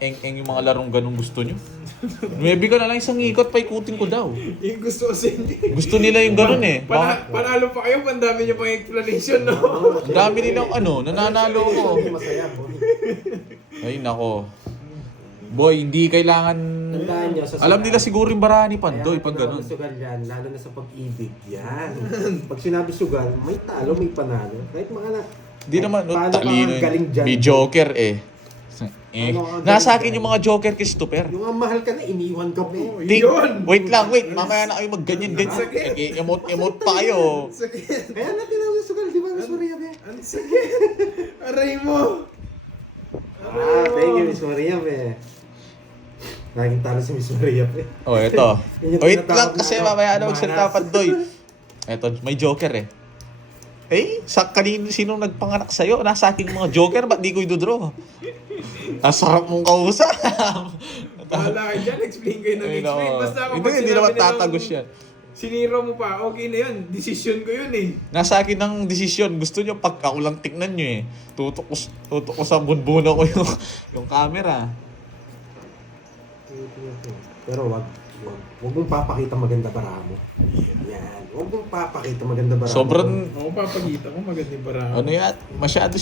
eng-eng yung mga larong ganun gusto nyo. 9 ka na lang isang ikot, paikutin ko daw. Yung gusto kasi hindi. Gusto nila yung ganun eh. Panalo pa kayo, pandami niyo pang explanation, no? Ang dami nilang nananalo ko. Masaya, boy. Ay nako. Boy, hindi kailangan... Tandaan nyo, sa Alam sugal. nila siguro yung barahan ni Pandoy Kaya pag ganun. sugal yan, lalo na sa pag-ibig yan. Pag sinabi sugal, may talo, may panalo. Kahit mga na... Hindi naman, no, paano ka talino galing yun. dyan? May joker eh. Ano ka Nasa galing akin dyan? yung mga joker Christopher. Yung ang mahal ka na, iniwan ka pa. Oh, Ting, yun! wait lang, wait. Mamaya na kayo mag-ganyan-ganyan. Sakit. Emote pa kayo. Sakit. Kaya natin ang sugal, di ba, Miss Maria? Be? Ang sakit. Aray mo. Ah, thank you, Miss Maria. Be. Laging talo si Miss Maria. Be. Oh, eto. Yun yung Wait tinatawag lang na kasi ano, mamaya na magsalita manas. Pandoy. Eto, may joker eh. Eh, sa kanino sinong nagpanganak sa'yo? Nasa aking mga joker, ba't di ko idodraw? Nasarap mong kausap. Bahala kayo dyan, explain kayo ng Ay, explain. nako. Basta ako Hindi, pag hindi sinabi naman nilang tatagos yan. Siniro mo pa, okay na yun. Decision ko yun eh. Nasa akin ang desisyon. Gusto nyo pag ako lang tignan nyo eh. Tutok ko sa bunbuna ko yung camera. Pero wag mong papakita maganda bara mo. Yan. Wag mong papakita maganda bara Sobrang, mo. Ako papagita ko, magandang bara. ano yan, masyado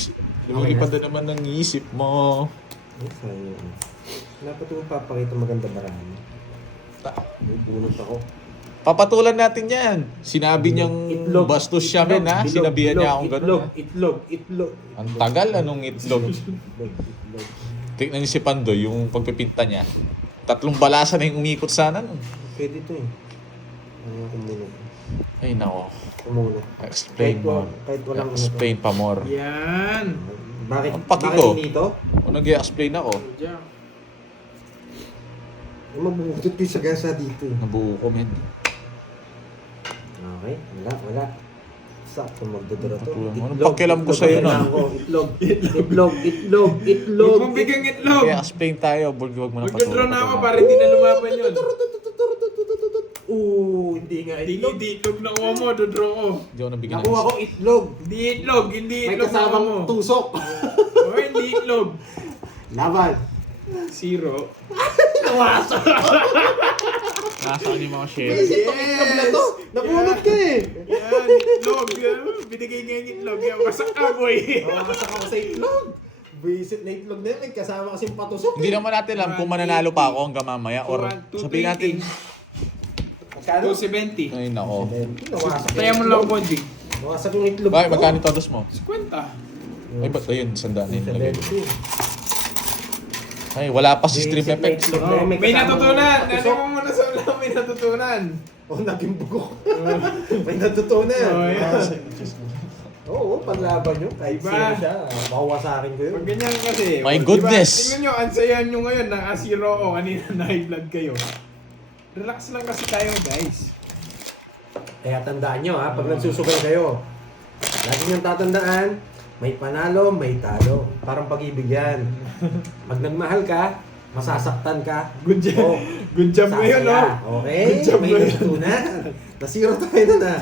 lumilipad na naman ng isip mo. Ay, sayang. Dapat mong papakita maganda bara mo. May bunot ako. Papatulan natin yan. Sinabi niyang Itlog. bastos siya men ha. Bilog, Sinabihan niya bilog, akong itlog, gano'n. itlog. Ang tagal, anong itlog? Itlog. Tignan niyo si Pandoy, yung pagpipinta niya. 3 balasa na yung umikot sana nun. Pwede to eh. Ano kumuna? Ay nako. Kumuna. Explain more. Kahit walang Explain pa more. Yan. Bakit? Ang pati bakit ko. hindi to? Kung nag-i-explain ako, Diyan. Ay, mabubutot ko yung sagasa dito eh. nabuo ko men. Okay, wala. Sakto magdodoro to. Ano pakialam ko sa'yo kailangan nun? ko. Itlog. Huwag mong bigang itlog. Kaya explain tayo, wag mo na Mag-draw na ako para hindi na lumaban yun. Hindi nga Hindi itlog. itlog na kuha mo, dodraw ko. Hindi ako nabigyan Nakuha ng ko itlog. Hindi itlog May na kuha mo. kasamang tusok. O, hindi itlog. Laban. 0. Nasa akin yung mga share. Itong itlog na to. Nabunot ka eh. Yan, itlog. Binigay niya yung itlog. Yan, masak ka, boy. Makasak ako sa itlog. Visit na itlog na yun. May kasama kasing patusok. Hindi naman natin alam kung mananalo pa ako hanggang mamaya or sabihin natin Magkano? 270. Ay, nako. Nawasak Tayo mo lang konti. Nawasak yung itlog Bakit, ko. magkano todos mo? 50. Ay, ba't ayun, sandaan na yung lagay. 70. Ay, wala pa si Stream Basic na Effects. itlog. Oh, May may kasama natutunan. ng Ano tusok. mo muna sa ulam, may natutunan. Oh, naging bugok. May natutunan. Oh, yeah. Oo, panlaban nyo. Kahit Diba? sino siya. Makuha sa akin ko yun. Pag ganyan kasi. My diba, goodness. Tingnan nyo, ansayan nyo ngayon na asiro o kanina na high blood kayo. Relax lang kasi tayo guys. Kaya tandaan nyo ha, pag nagsusugay kayo, lagi nyo tatandaan, may panalo, may talo. Parang pag-ibig yan. Pag nagmahal ka, masasaktan ka. Good job. Oh, Good job ngayon, no? sasaya. Okay, Good job may ngayon. natutunan. Nasiro tayo na na.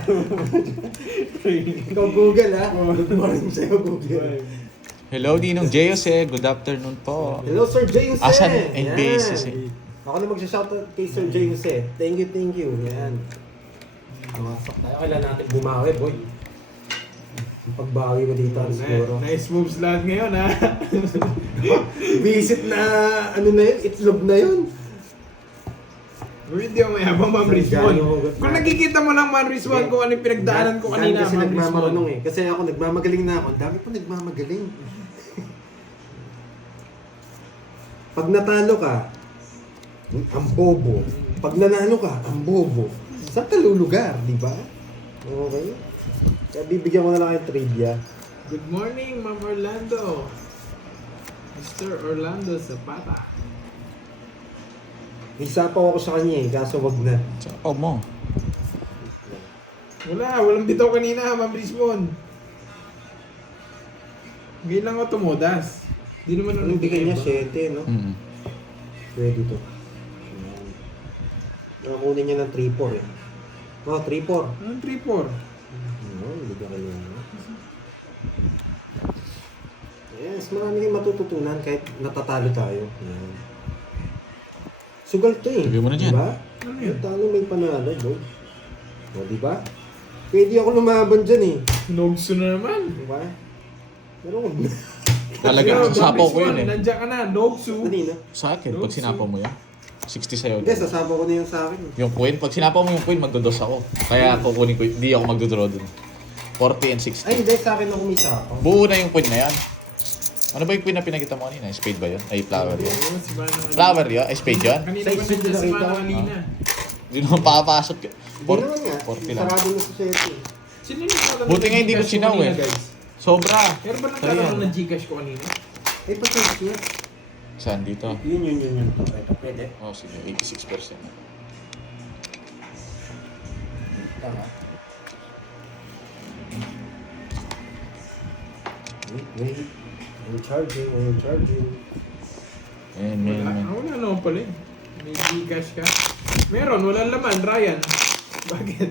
Ikaw Google ha. Good morning sa'yo Google. Hello, Ninong J. Jose. Good afternoon po. Hello Sir J. Jose. Asan Yan. NBA Jose? Ako na magsha-shoutout kay Sir J. Jose. Thank you. Yan. Mawasak tayo. Kailan natin bumawi, boy. Ang pagbawi ko dito, siguro. Nice moves lahat ngayon, ha? Visit na, ano na yun, itlog na yun. Hindi ako mayabang, Ma'am Rizwan. Kung nakikita mo lang, Ma'am Rizwan, kung ano yung pinagdaanan ko kanina, Kasi Ma'am nagmamarunong Rizwan. eh. Kasi ako nagmamagaling na ako. Ang dami pa nagmamagaling. Pag natalo ka, ang bobo. Pag nanalo ka, ang bobo. Saan ka lulugar, di ba? Okay. Kaya bibigyan ko na lang kayo trivia. Good morning, Ma'am Orlando. Mr. Orlando Zapata. Isapaw ako sa kanya eh, kaso wag na. Tsaka mo. Walang bitaw kanina, Ma'am Rizwan. Ngayon lang ako tumodas. Di naman Anong bigay niya? 7, no? Mm. Pwede to. Ayan. Nakakunin niya ng 3-4 eh. Oh, 3-4. Anong 3-4? Hindi ka kanya. Yes, marami kayong matututunan kahit natatalo tayo. Ayan. Sugal to eh. Sabi mo na dyan. Diba? Ano yun? May talo, may panalo, bro. O, diba? Pwede ako lumaban dyan eh. Nogso na naman. Diba? Pero wag na. Talaga, Ma'am sapaw ko Rizwan, yun eh. Nandiyan ka na, Nogso. Kanina. Sa akin, pag sinapaw mo yan, 60 sa'yo. Hindi, sasabaw ko na yung sa akin. Yung queen, pag sinapaw mo yung queen, magdodos ako. Kaya kukunin ko, hindi ako magdodraw dun. 40 and 60. Ay, hindi, sa akin ako may sapaw. Buo na yung queen na yan. Ano ba yung queen na pinakita mo kanina? Spade ba yun? Ay, flower yun. Oo, si Manang Flower yun? Ay, spade yun? Kanina Sa ba isip nandiyan si nakita Manang ko. kanina? Hindi naman papasok yun. Hindi naman nga. 40 lang. Sarado na sa 7. Sino yung nakakatawa Buti ng nga hindi ko Gcash sinaw kanina, eh. guys? Sobra. Pero ba Ayan. nagkaroon ng Gcash ko kanina? Ay, pasensya niya. Saan dito? Yun. Ito, pwede. Oh, sige, 86%. Tama. Wait. I'm charging. Ayan, Wala. man. Wala naman pala eh. May Gcash ka. Meron, walang laman, Ryan. Bakit?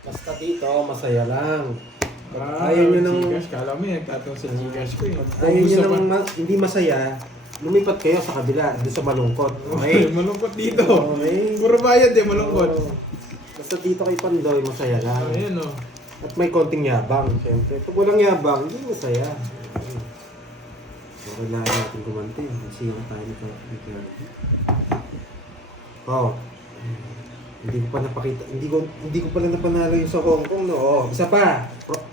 Basta dito, masaya lang. Ayaw Ayaw nyo ng... Gcash. Kala mo yan, tatong sa Gcash ko eh. Ayaw nyo Gusto ng pa- hindi masaya, lumipat kayo sa kabila, doon sa malungkot. Okay? Malungkot dito. Okay. Puro bayad eh, malungkot. Oo. Basta dito kay Pandoy, masaya lang. Ayan o. At may konting yabang, siyempre. Pag walang yabang, hindi masaya. So, kailangan natin gumanti. Sino tayo nito? Oh. Hindi ko pa napakita. Hindi ko pala napanalo yung sa Hong Kong, no? Oh, isa pa.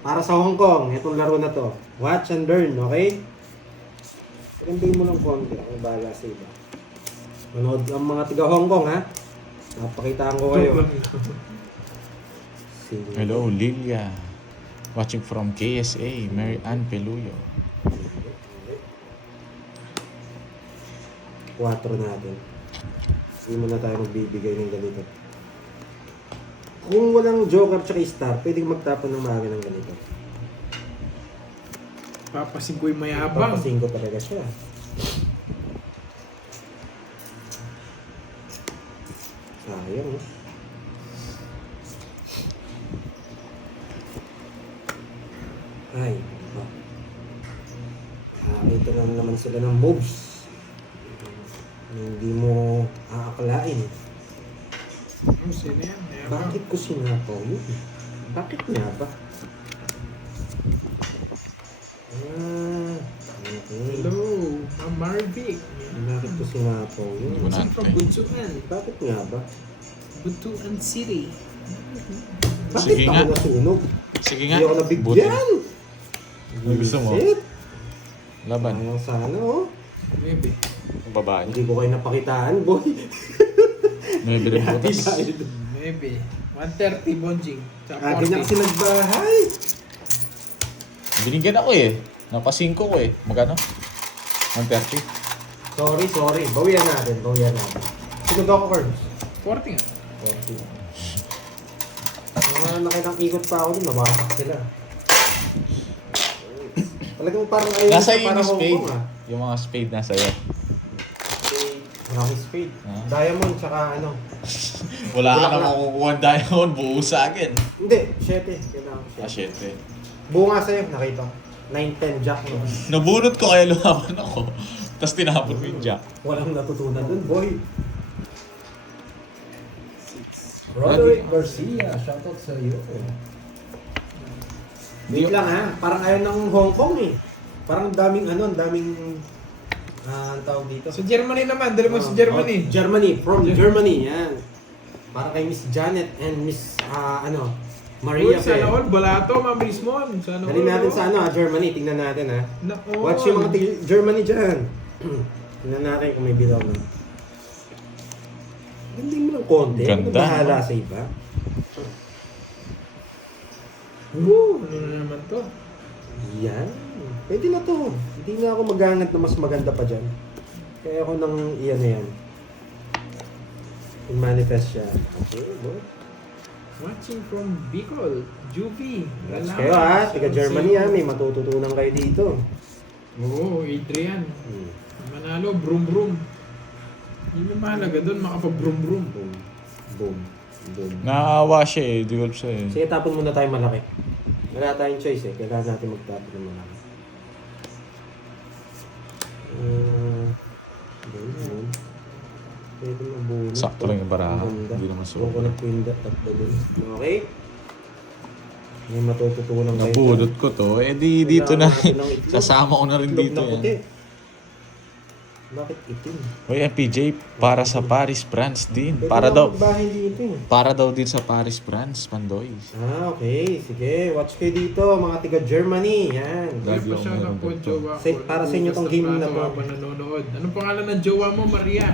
Para sa Hong Kong, itong laro na to. Watch and learn, okay? Pagandin mo ng konti. Ang bahala sa iba. Manood ang mga tiga Hong Kong, ha? Napakitaan ko kayo. Hello, Lilia. Watching from KSA, Mary Ann Peluyo. 4 natin. Hindi mo na tayo magbibigay ng ganito. Kung walang joker tsaka star, pwedeng magtapon ng maaga ng ganito. Papasin ko yung mayabang. Papasin ko talaga siya. Sayang, eh. Ay, diba? Ito na naman sila ng moves. Hindi mo aakalain. Oh, sino yan? Mayabang. Bakit ko sinapaw yun? Bakit nga ba? Okay. Hello, Ma'am Marvic. Bakit ko sinapong yun? Bunso from Bunsuan. Bakit nga ba? Buntuan City. Bakit Sige ako nga. nasunog? Sige nga. Hindi ako nabigyan! Ano gusto mo? Shit! Laban. Sayang sana oh. Maybe. Ang babae. Hindi ko kayo napakitaan, boy. May bilang butas. Maybe. 130 Bonjing. Tsaka Ganyan 40. kasi nagbahay. Binigyan ako eh. Napasingko ko eh. Magkano? 130. Sorry. Bawian natin. Sunod ako, Carlos. 40 nga. Mga nakitang ikot pa ako dun, nabasak sila. Talagang parang ayaw Nasa siya, iyo parang yung Hong spade. Kong, ah. Yung mga spade nasa iyo. Maraming spade. Ah. Diamond, tsaka ano. Wala ka Wala na ka. makukuha ng diamond. Buo sa akin. Hindi, 7. Kailangan ko Ah, 7. shit eh. Buo nga sa'yo, nakita ko. 9-10 jack mo. Nabunot ko kaya lumaban ako. Tapos tinapon ko yung jack. Walang natutunan dun, boy. Roderick Garcia, shoutout sa iyo. Wait lang ha, parang ayaw ng Hong Kong eh. Parang daming ang tawag dito. Sa Germany naman. Dali mo sa Germany. Germany, from Germany, yan. Para kay Miss Janet and Miss, Maria Uy, sana Fe. all. Balato, Ma'am Rismon. Sana all. Dali natin sa Germany, tingnan natin ha. Nako. Watch yung mga Germany dyan. Tingnan natin kung may bilaw na. Hindi mo lang konti. Ganda, Ano bahala no? sa iba? Woo! Ano na naman to? Yan. Pwede na to. Hindi na ako maghangat na mas maganda pa dyan. Kaya ako nang iyan na yan. I-manifest siya. Okay, boy. Watching from Bicol. Juvie. Relax kayo ha. Tiga Germany ha. May matututunan kayo dito. Oo, Adrian. Manalo, brum brum. Yun yung mahalaga doon, makapag-brum brum. Boom. Boom. Boom. Nakaawa siya eh. Develop siya eh. Sige, tapon muna tayo malaki. Wala tayong choice eh. Kailangan natin magtapon ng malaki. Ganyan. Pwede mabunot. Sakto lang yung baraha. Ang ganda. Hindi naman sulit. Kukunik ko yung tatlo dun. Okay? May matututunan kayo. Nabudot ko to. Eh di dito na. Kailangan natin ng itlog. Sasama ko na rin Itlog dito na puti. yan. Bakit itim? Uy, MPJ, para sa Paris France din. Pwede Para na daw. magbahay dito eh. Para daw din sa Paris France, Pandoy. Okay. Sige. Watch kayo dito, mga tiga Germany. Yan. Kaya Lagi pa ako siya meron na po, dito. jowa ko. Para sa inyo tong game na to. Habang nanonood. Anong pangalan ng jowa mo, Maria?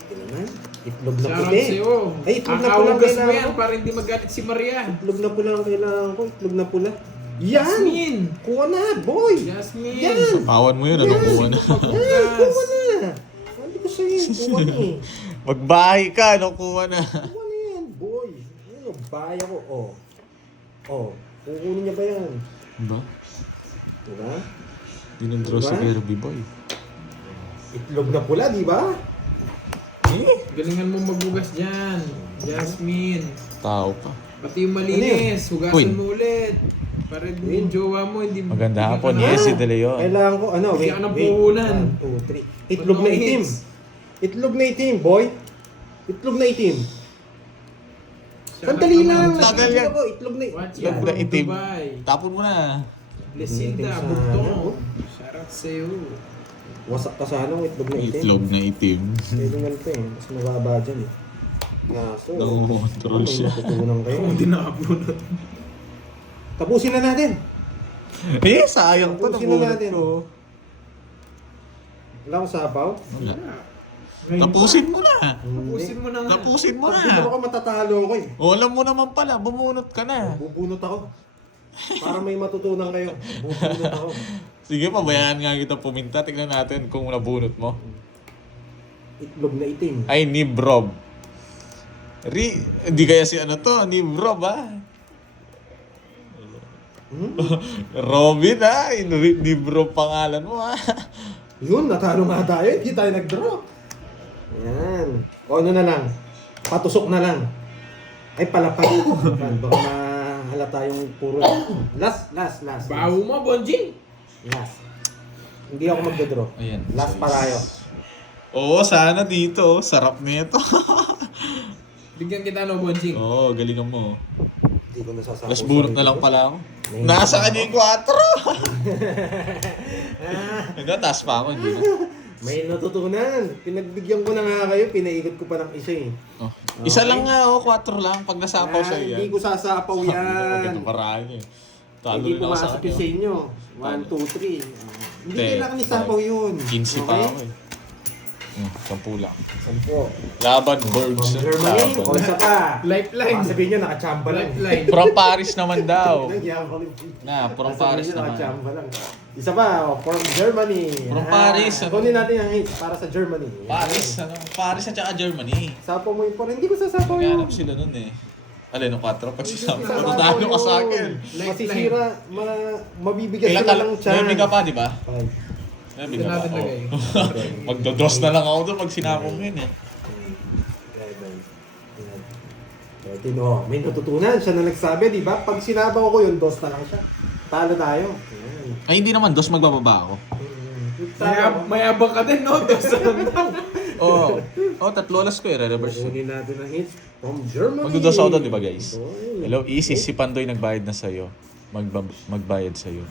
Ito naman. Itlog na Shoutout puti. sa'yo. Ay, itlog na pula ang Aawagas mo kailangan yan ko. para hindi magalit si Maria. Itlog na pula ang kailangan ko. Itlog na pula. Yan! Jasmine! Kuha na, boy! Jasmine! Yan! Awan mo yun, ano kuha na. Yan, kuha na! Sabi ko sa'yo, kuha na eh. Magbahay ka, ano kuha na. Kuha na yan, boy. Ano, bahay ako. Oh. Oh, kukunin niya ba yan? Ba? Diba? Dinondraw si Diba? Kirby Boy. Itlog na pula, di ba? Galingan mo magbugas dyan. Jasmine. Tao pa. Pati yung malinis. Queen. Hugasan mo ulit. Para yung jowa mo hindi Maganda hindi hapon, ka na- yes, si De Leon. Kailangan ko, ano, Bigyan ka ng puhunan. 1, 2, 3. Itlog na itim. Itlog na itim, boy. Itlog na itim. Sandali lang. Tagal yan. Ako, itlog na Watch Itlog yan na from itim. Dubai. Tapon mo na. Lesinda, Itim sa Bugtong. ano? Shoutout sa'yo. Wasak ka sana kung itlog na itim. Itlog na itim. Pwede nga ito eh. Mas mababa dyan eh. Kaso, Nangungontrol may siya. matutunan kayo. Kung hindi nakabunot. Tapusin na natin. Eh, sayang pa. Tapusin na Nabunot natin. ko. Wala akong sabaw. Wala. Ngayon Tapusin mo na. Tapusin mo na nga. Tapusin mo Pag dito na. ako matatalo ko eh. O, alam mo naman pala, bumunot ka na. Bubunot ako. Para may matutunan kayo. Bubunot ako. Sige, pabayaan nga kita puminta. Tignan natin kung nabunot mo. Itlog na itim. Ay, Nibrob. Hindi kaya si ano to, Nibrob ah. Hmm? Robin ah, Nibrob pangalan mo ah. Yun, natalo nga tayo. Hindi tayo nag-draw. Yan. O ano na lang. Patusok na lang. Ay, palapag. Baka mahalata yung puro. Last. Baho mo, Bonjing. Last. Hindi ako magdodraw. Ayan. Last parayo. Oo, sana dito. Sarap nito. Bigyan kita no, Bonjing. Oo, galingan mo. Hindi ko nasasama. Mas bunot na lang pala ako. Nasa kanya yung 4. Hindi, taas pa ako. Hindi na. May natutunan. Pinagbigyan ko na nga kayo, pinaikot ko pa ng isa eh. Oh. Isa lang nga, 4 lang. Pag nasapaw Yan, sa'yo yan. Hindi ko sasapaw yan. Magandang marami. Talo Hindi rin ako sa pumasok yung sa kanya. inyo. 1, 2, 3. Hindi Hindi. kailangan isapaw yun. 15 pa ako eh. 10 lang. 10. Laban, Birds. From Germany, o Laban. isa pa. Lifeline. Baka sabihin nyo, nakachamba lang. Lifeline. From Paris naman daw. Nagyabang. From Baka Paris sabihin nyo, naman. nakachamba lang. Isa pa, from Germany. From Paris, ano? Kunin natin ang hits para sa Germany. Paris, Paris at saka Germany. Sapaw mo yung porn. Hindi ko sasapaw yun. Naghanap sila nun eh. Alin, 4 pag sinabi. Sasapaw Matutalo ka yun. sa akin. Masisira, mabibigyan Ilan sila ka ng chance. Nervy ka pa, di ba? Five. Nervy Ito ka pa. natin lagay. Magdodos na lang ako doon pag sinabi mo yun eh. 13. Oh, may natutunan. Siya na nagsabi, di ba? Pag sinabaw ko yun, dos na lang siya. Talo tayo. Ayan. Ay, hindi naman, dos magbababa ako. Mayabang ka din, no? Dos na lang. Oo. Oh, 3 alas ko eh, re-reverse. Kunin natin ang hits from Germany. Magdodos ako doon, di ba guys? Oy. Hello, Isis, si Pandoy nagbayad na sa'yo. Magbayad sa'yo.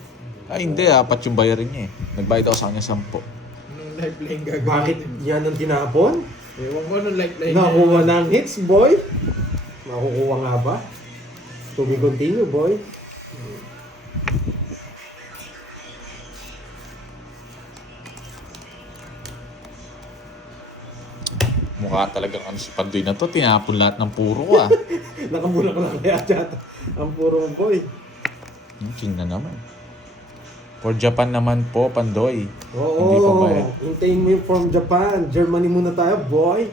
Ay, hindi, 4 yung bayarin niya eh. Nagbayad ako sa kanya 10. Anong lifeline gagawin? Bakit yan ang tinapon? Ewan ko anong lifeline. Nakuha ng hits, boy. Makukuha nga ba? To be continue, boy. Mukha talagang ano si Pandoy na to, tinapon lahat ng puro ko ah. Nakamulak lang kaya dyan. Ang puro mong boy. King na naman. For Japan naman po, Pandoy. Hindi pa Oo, bayad. hintayin mo yung from Japan. Germany muna tayo, boy.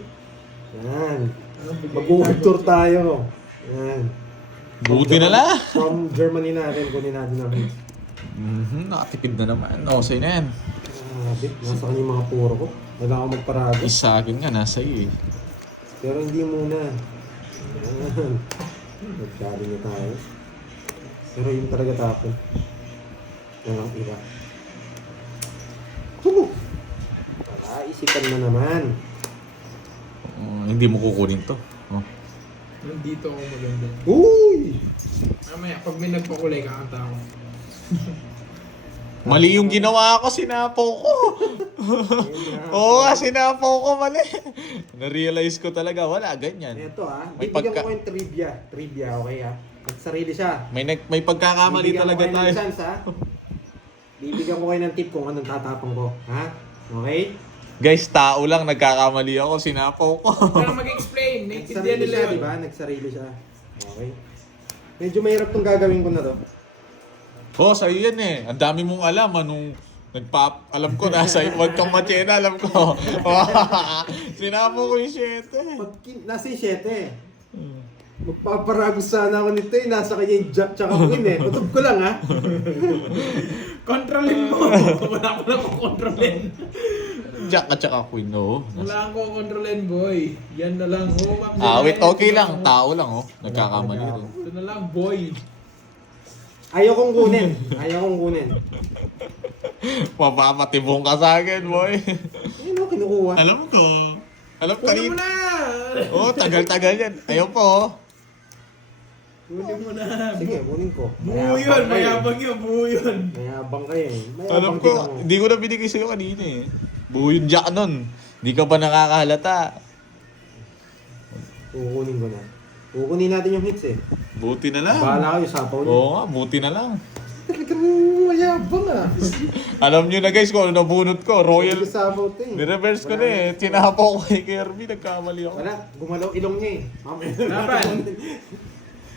Yan. Anong bigay? Mag-world tour tayo. Yan. Buti na lang. From Germany natin, kunin natin ang hits. Nakatipid na naman. No, sa'yo na yan. Grabe, nasa kanya yung mga puro ko. Wala ako magparado. Isa akin nga, nasa iyo eh. Pero hindi muna. Yan. Nagdali na tayo. Pero yun talaga tapon. Yan ang iba. Hubo! Para isipan na naman. Hindi mo kukunin to. Oh. Nandito ako maganda. Uy! Mamaya, pag may nagpakulay, kakanta ako. Mali yung ginawa ko, sinapaw ko. Oo nga, sinapaw ko mali. Na-realize ko talaga, wala, ganyan. Ito May bibigyan pagka- ko yung trivia. Trivia, okay Nagsarili siya. May pagkakamali Bibigyan ko talaga kayo ng tayo. chance, ha? Bibigyan ko kayo ng tip kung anong tatapang ko. Ha? Okay? Guys, tao lang, nagkakamali ako, sinapaw ko. Kaya mag-explain, naiintindihan Nagsarili nila siya, yun. di ba? Nagsarili siya. Okay. Medyo mahirap tong gagawin ko na to. Oh, sa'yo yan eh. Ang dami mong alam, anong alam ko, nasa wag kang matsena, alam ko. Sinapaw ko yung 7. Pag nasa yung 7, magpaparagos sana ako nito eh. Nasa kanya yung jack tsaka queen eh. Patog ko lang ha. Kontrolin mo. Wala ko lang kontrolin. Jack at saka queen, no. Wala ko kontrolin, boy. Yan na lang, oh. Wait, okay lang. Tao lang, oh. Nagkakamali rin. Ito na lang, boy. Ayaw kong kunin. Ayaw kong kunin. Mapapatibong ka sa akin, boy. Ayun o, kinukuha. Alam ko. Alam ko Kunin mo na! Oh, tagal-tagal yan. Ayaw po. Kunin mo na. Sige, kunin ko. Buo yun, mayabang yun, buo yun. Mayabang kayo eh. Mayabang Alam din ko, ako. hindi ko na binigay sa'yo kanina eh. Buo yung jack nun. Hindi ka ba nakakahalata? Kukunin ko na. Kukunin natin yung hits eh. Buti na lang. Bahala kayo, sapaw niyo. Oo nga, buti na lang. Talagang mayabang ah. Alam nyo na guys kung ano nabunot ko. Royal. Sige, sapaw to eh. Nireverse ko Wala na eh. Tinapaw ko kay Kirby. Nagkamali ako. Wala, gumalaw ilong niya eh. Mamaya na Laban. natin.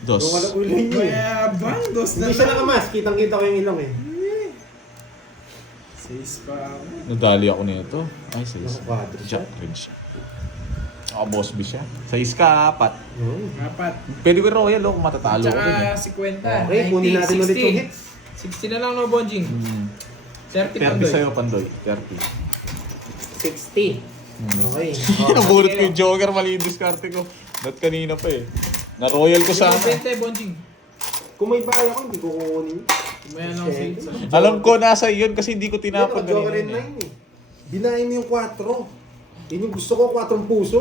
Dos. Gumalaw ilong niya eh. Mayabang, dos na Hindi siya lang. nakamas, kitang-kita ko yung ilong eh. 6 pa ako. Nadali ako nito. Ay, 6. Nakakwadro siya. Jack rin siya. Boss B siya. 6 ka, 4. Apat. Pwede ko Royal kung matatalo ko rin eh. Tsaka 50. Okay, kunin natin ulit yung 60. hits. 60 na lang, no, Bonjing. 30 pa 30 sa'yo, Pandoy. 30. 60. Okay. Nabunot ko yung Joker, mali yung diskarte ko. Not kanina pa eh. Na-royal ko sana. 20, Bonjing. Kung may bahay ako, hindi ko kukunin. Kumayan ako Okay. sa Alam ko nasa yun kasi hindi ko tinapon Joker kanina. and 9 eh. Binahin mo yung 4. Yun yung gusto ko, 4 puso.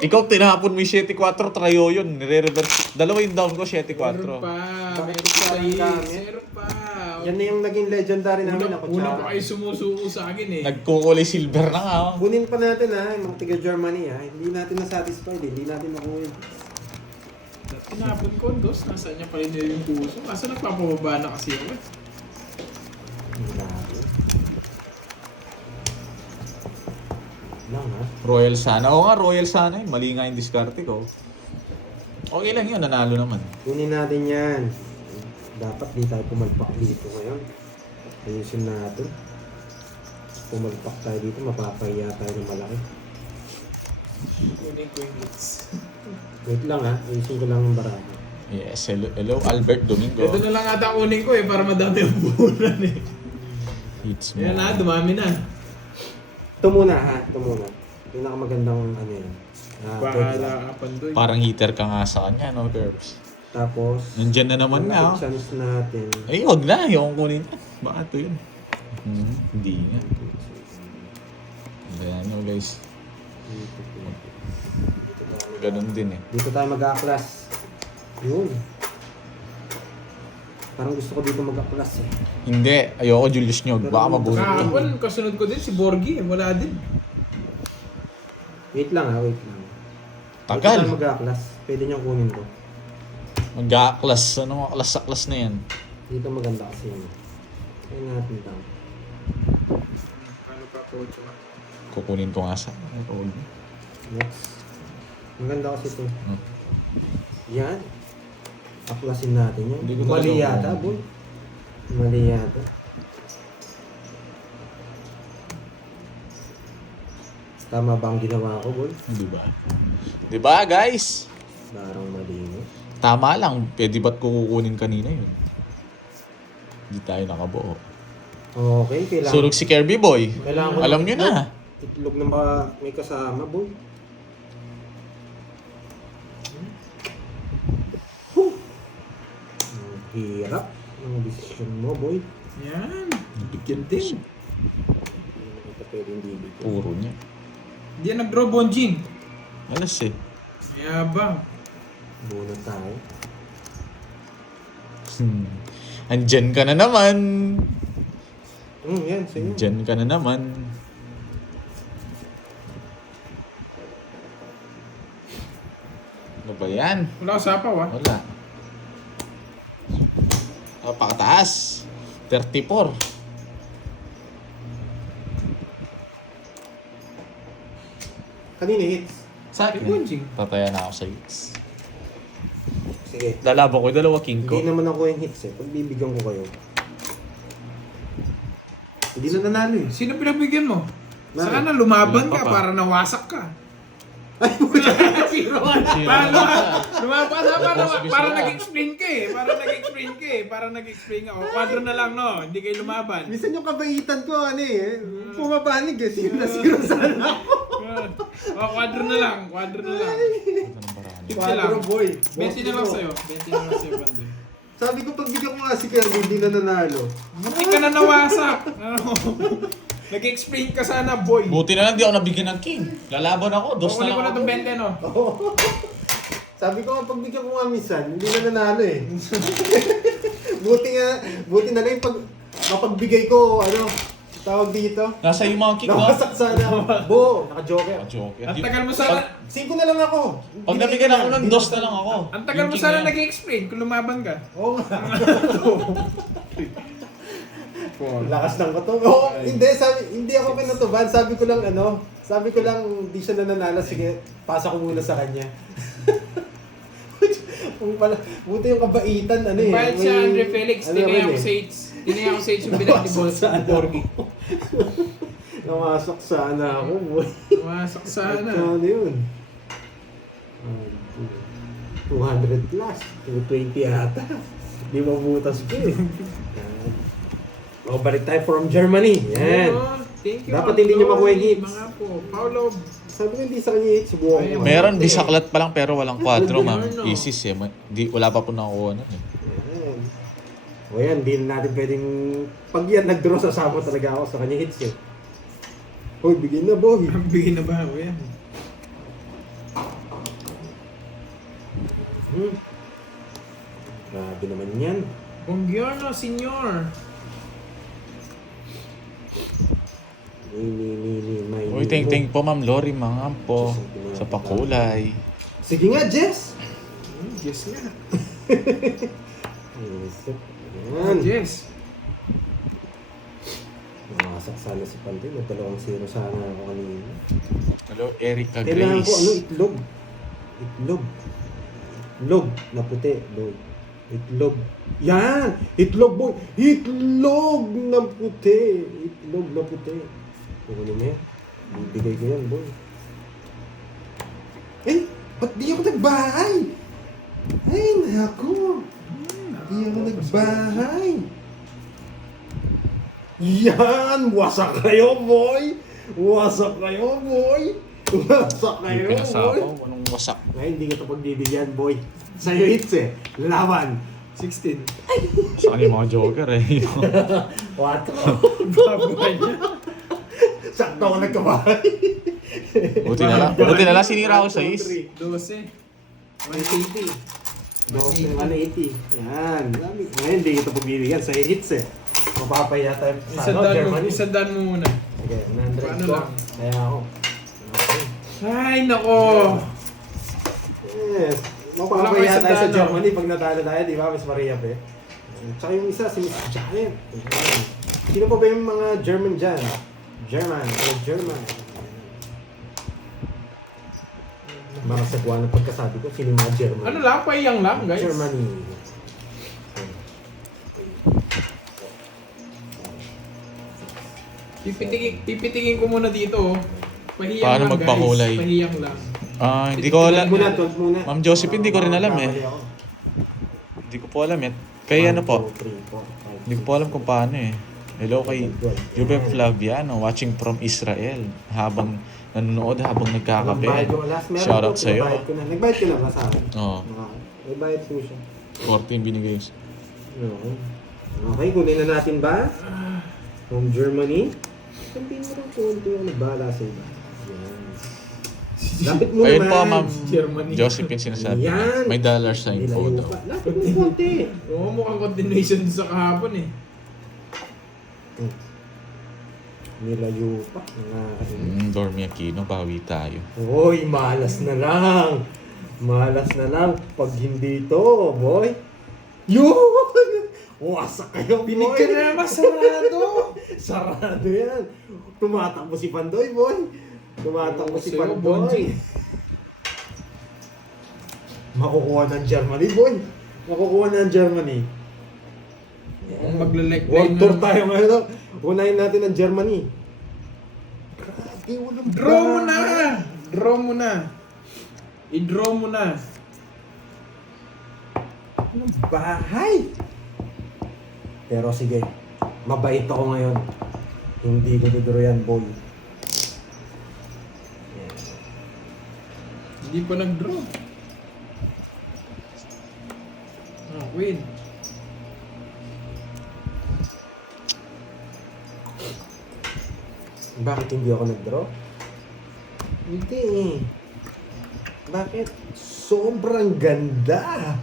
Ikaw tinapon mo yung 7-4, trayo yun. Nire-reverse. Dalawa yung down ko, 7-4. Meron pa. Meron pa. Bakit Is. parang dami? Meron pa. Yan na yung naging legendary namin na Una kutsara. pa kayo sumusuko sa akin eh. Nagkukulay silver na nga. Oh. Kunin pa natin ha, yung mga taga Germany ha. Hindi natin na-satisfied, hindi natin makuha yun. Tinapon ko, dos. Nasaan niya pa rin yung puso? Asa nagpapababa na kasi ako eh. Hindi natin. Lang ha. Royal Sana. Oo nga, Royal Sana yun. Mali nga yung diskarte ko. Okay lang yun, nanalo naman. Kunin natin yan. Dapat di tayo pumalpak dito ngayon. Ayusin natin. Pumalpak tayo dito, mapapahiya tayo ng malaki. Kunin ko yung hits. Wait lang ha, ayusin ko lang yung barako. Yes, hello Albert Domingo. Ito na lang ata kunin ko eh, para madami ang buhunan eh. Hits mo. Yan na, dumami na. Ito muna ha, ito muna. Pinakamagandang ano yun. Bahala ka pandoy. Parang heater ka nga sa kanya, no, Curbs? Tapos, Nandyan na naman na. Oh. chance natin. Ay, wag na. Yung kunin. Baka ito yun. Hindi nga. Ayan nyo, guys. Ganun din eh. Dito tayo mag-a-class. Yun. Parang gusto ko dito mag-a-class eh. Hindi. Ayoko Julius Nyog. Baka mabuhay. Kahapon, kasunod ko din si Borgie, wala din. Wait lang ha, wait lang. Dito Tagal. tayo mag-a-class. Pwede niyang kunin ko. Mag-a-class. Ano mga class sa class na yan? Dito maganda kasi yun. Kaya natin lang. Ano pa coach? Kukunin ko nga sa... Next. Maganda kasi ito. Hmm. Yan. Aklasin natin yan. Hindi ko Mali talaga yata, kung- boy. Mali yata. Tama ba ang ginawa ko, boy? Di ba? Di ba, guys? Parang mali mo. Tama lang. Pwede ba't ko kukunin kanina yun? Hindi tayo nakabuo. Okay, kailangan. Surog si Kirby Boy. Kailangan ko Alam ng nyo na. Itlog na may kasama, boy. Huh. Ang hirap ng desisyon mo, boy. Yan. Bigyan din. Hindi naman ito pwedeng bibigyan. Puro niya. Hindi yan nag-draw bonjing. Alas eh. Mayabang. Muna tayo. Andyan ka na naman. Yan, sa'yo. Andyan ka na naman. Ano ba yan? Wala sapaw ah. Wala. Pakataas. 34. Kanina hits. Sa akin. Bonjing. Tataya na ako sa hits. Sige. Lalaban ko yung dalawa king ko. Hindi naman ako yung hits eh. Pagbibigyan ko kayo. Hindi na nanalo eh. Sino pinagbigyan mo? Bakit? Saka na lumaban Yun pa ka pa. para nawasak ka. Ay, Zero ka. Lumaban ka para nag-explain ka eh. Para nag-explain ka. O, kwadro na lang no. Hindi kayo lumaban. minsan yung kabaitan ko ano eh. Pumabanig eh. Sino na sana ako. O, kwadro na lang. Tipsi lang. boy. 20 na lang sa'yo. 20 na lang sa'yo, Bandoy. Sabi ko pagbigyan ko nga si Kirby, hindi na nanalo. Buti ka na nawasak. Ano? Nag-explain ka sana, boy. Buti na lang di ako nabigyan ng king. Lalaban ako. Dos Kukunin na ko na lang itong ako. 20, no? Sabi ko nga pagbigyan ko nga minsan, hindi na nanalo eh. buti na lang yung mapagbigay ko, ano, tawag dito. Nasa yung mga king, no? Nawasak sana. Bo, naka-joker. Joker. Ang tagal mo sana. 5 na lang ako. Pag nabigyan ako ng dos na lang ako. Ang tagal mo Yung king sana na yan. nag-explain kung lumaban ka. Oo nga. Lakas ng kato. Oo, hindi ako pinatuban. Sabi ko lang hindi siya nananalo. Sige, pasa ko muna sa kanya. Buti yung kabaitan, ano eh. Bayad siya, Andre Felix. ano Tinaya naman ko eh. sa AIDS. Tinaya ko sa AIDS yung bilang ni Boss. Borgi. Namasok sana ako, boy. Pumasok sana. Ano yun? 200 plus. 220 ata. Di mabutas ko eh. Yan. O, balik tayo from Germany. Yan. Oh, thank you. Dapat hindi niyo makuha yung hits. Mga po. Paulo. Sabi ko hindi sa kanya hit, subukan ko. Meron bisaklat pa lang pero walang quadro, ma'am. Ano? Isis eh. Wala pa po nakuha nun eh. Yan. O yan, di na natin pwedeng... Pag yan nag-draw, sasama talaga ako sa kanya hits eh. Hoy, bigyan na boy. Bigyan na ba ako yan? Grabe naman yan. Buongiorno, senyor. May Uy, ting po, Ma'am Lori, mga po. Sa pakulay. Sige nga, Jess! Yes nga. Yan. Yes. Nakasak sana si Pantoy. Nagdalawang 0 sana ako kanina. Hello, Erica Kailangan ko, Grace. itlog. Itlog. Itlog na puti. Itlog. Yan! Itlog, boy! Itlog na puti! Itlog na puti. Kukunin mo yan. Bibigay ko yan, boy. Eh! Ba't di ako nagbahay? Ay, naku! Di ako nagbahay. Yan! Wasak kayo, boy! Wasak kayo, boy! Wasak May kayo, boy! pinasapaw. Anong wasak? Ngayon, hindi ka ito pagbibigyan, boy. Sa'yo hits eh. Laban. 16. Sa kanya yung mga joker eh. 4. Babuhay niya. Sakto ako nagkabahay. Buti na lang sinira ako sa is. 12. 180. 180. Yan. Ngayon, hindi kita pagbibigyan. Sa'yo hits eh. Mapapaya tayo sa Germany. Isandaan mo muna. Sige, 100 Paano ko. lang? Kaya ako. Okay. Ay, nako. Yes. Wala Mapapaya kayo tayo sa sandalo. Germany pag natalo tayo, di ba, Miss Maria Pe? Tsaka yung isa, si Miss Giant. Ayan. Sino pa ba yung mga German dyan? German. Mga sagwa ng pagkasabi ko, sino yung mga German? Ano lang, paiyang lang, guys. Germany. Pipitikin ko muna dito. Oh. Pahiyang Paano lang, magpakulay? guys. Pahiyang lang. Hindi ko alam. 12 muna. Ma'am Josephine, hindi ko rin alam eh. Kamali ako. Hindi ko po alam eh. Kaya ano po? 1, 2, 3, 4, 5, Hindi ko po alam kung paano eh. Hello kay Juben Flaviano, watching from Israel. Habang nanonood, habang nagkakape. Shoutout sa'yo. Nagbayad ko na ba sa akin? Oo. Nagbayad ko siya. 14 binigay. Okay. Okay, kunin na natin ba? From Germany. Sabihin mo rin konti yung nagbahala sa iba. Yan. Lapit mo Ayun naman. po, Ma'am Germany. Josephine sinasabi. Yan. May dollar sign po Nilayo daw. pa. Lapit mo konti. Oo, mukhang continuation sa kahapon eh. Nilayo pa. Dormi Aquino, bawi tayo. Hoy, malas na lang. Malas na lang. Pag hindi to, boy. Yun! Wasak kayo, boy. Pinig ka na naman, sarado. Sarado yan. Tumatakbo si Pandoy, boy. Tumatakbo si Sa'yo, Pandoy. Bonjing. Makukuha ng Germany, boy. Makukuha ng Germany. Kung maglalike World tour tayo ngayon. No? Unahin natin ang Germany. Grabe, walang Draw mo bahay. na! Draw mo na. I-draw mo na. Walang bahay. Pero sige, mabait ako ngayon. Hindi ko duduro yan, boy. Yan. Hindi pa nag-draw. Queen. Bakit hindi ako nag-draw? Hindi eh. Bakit? Sobrang ganda.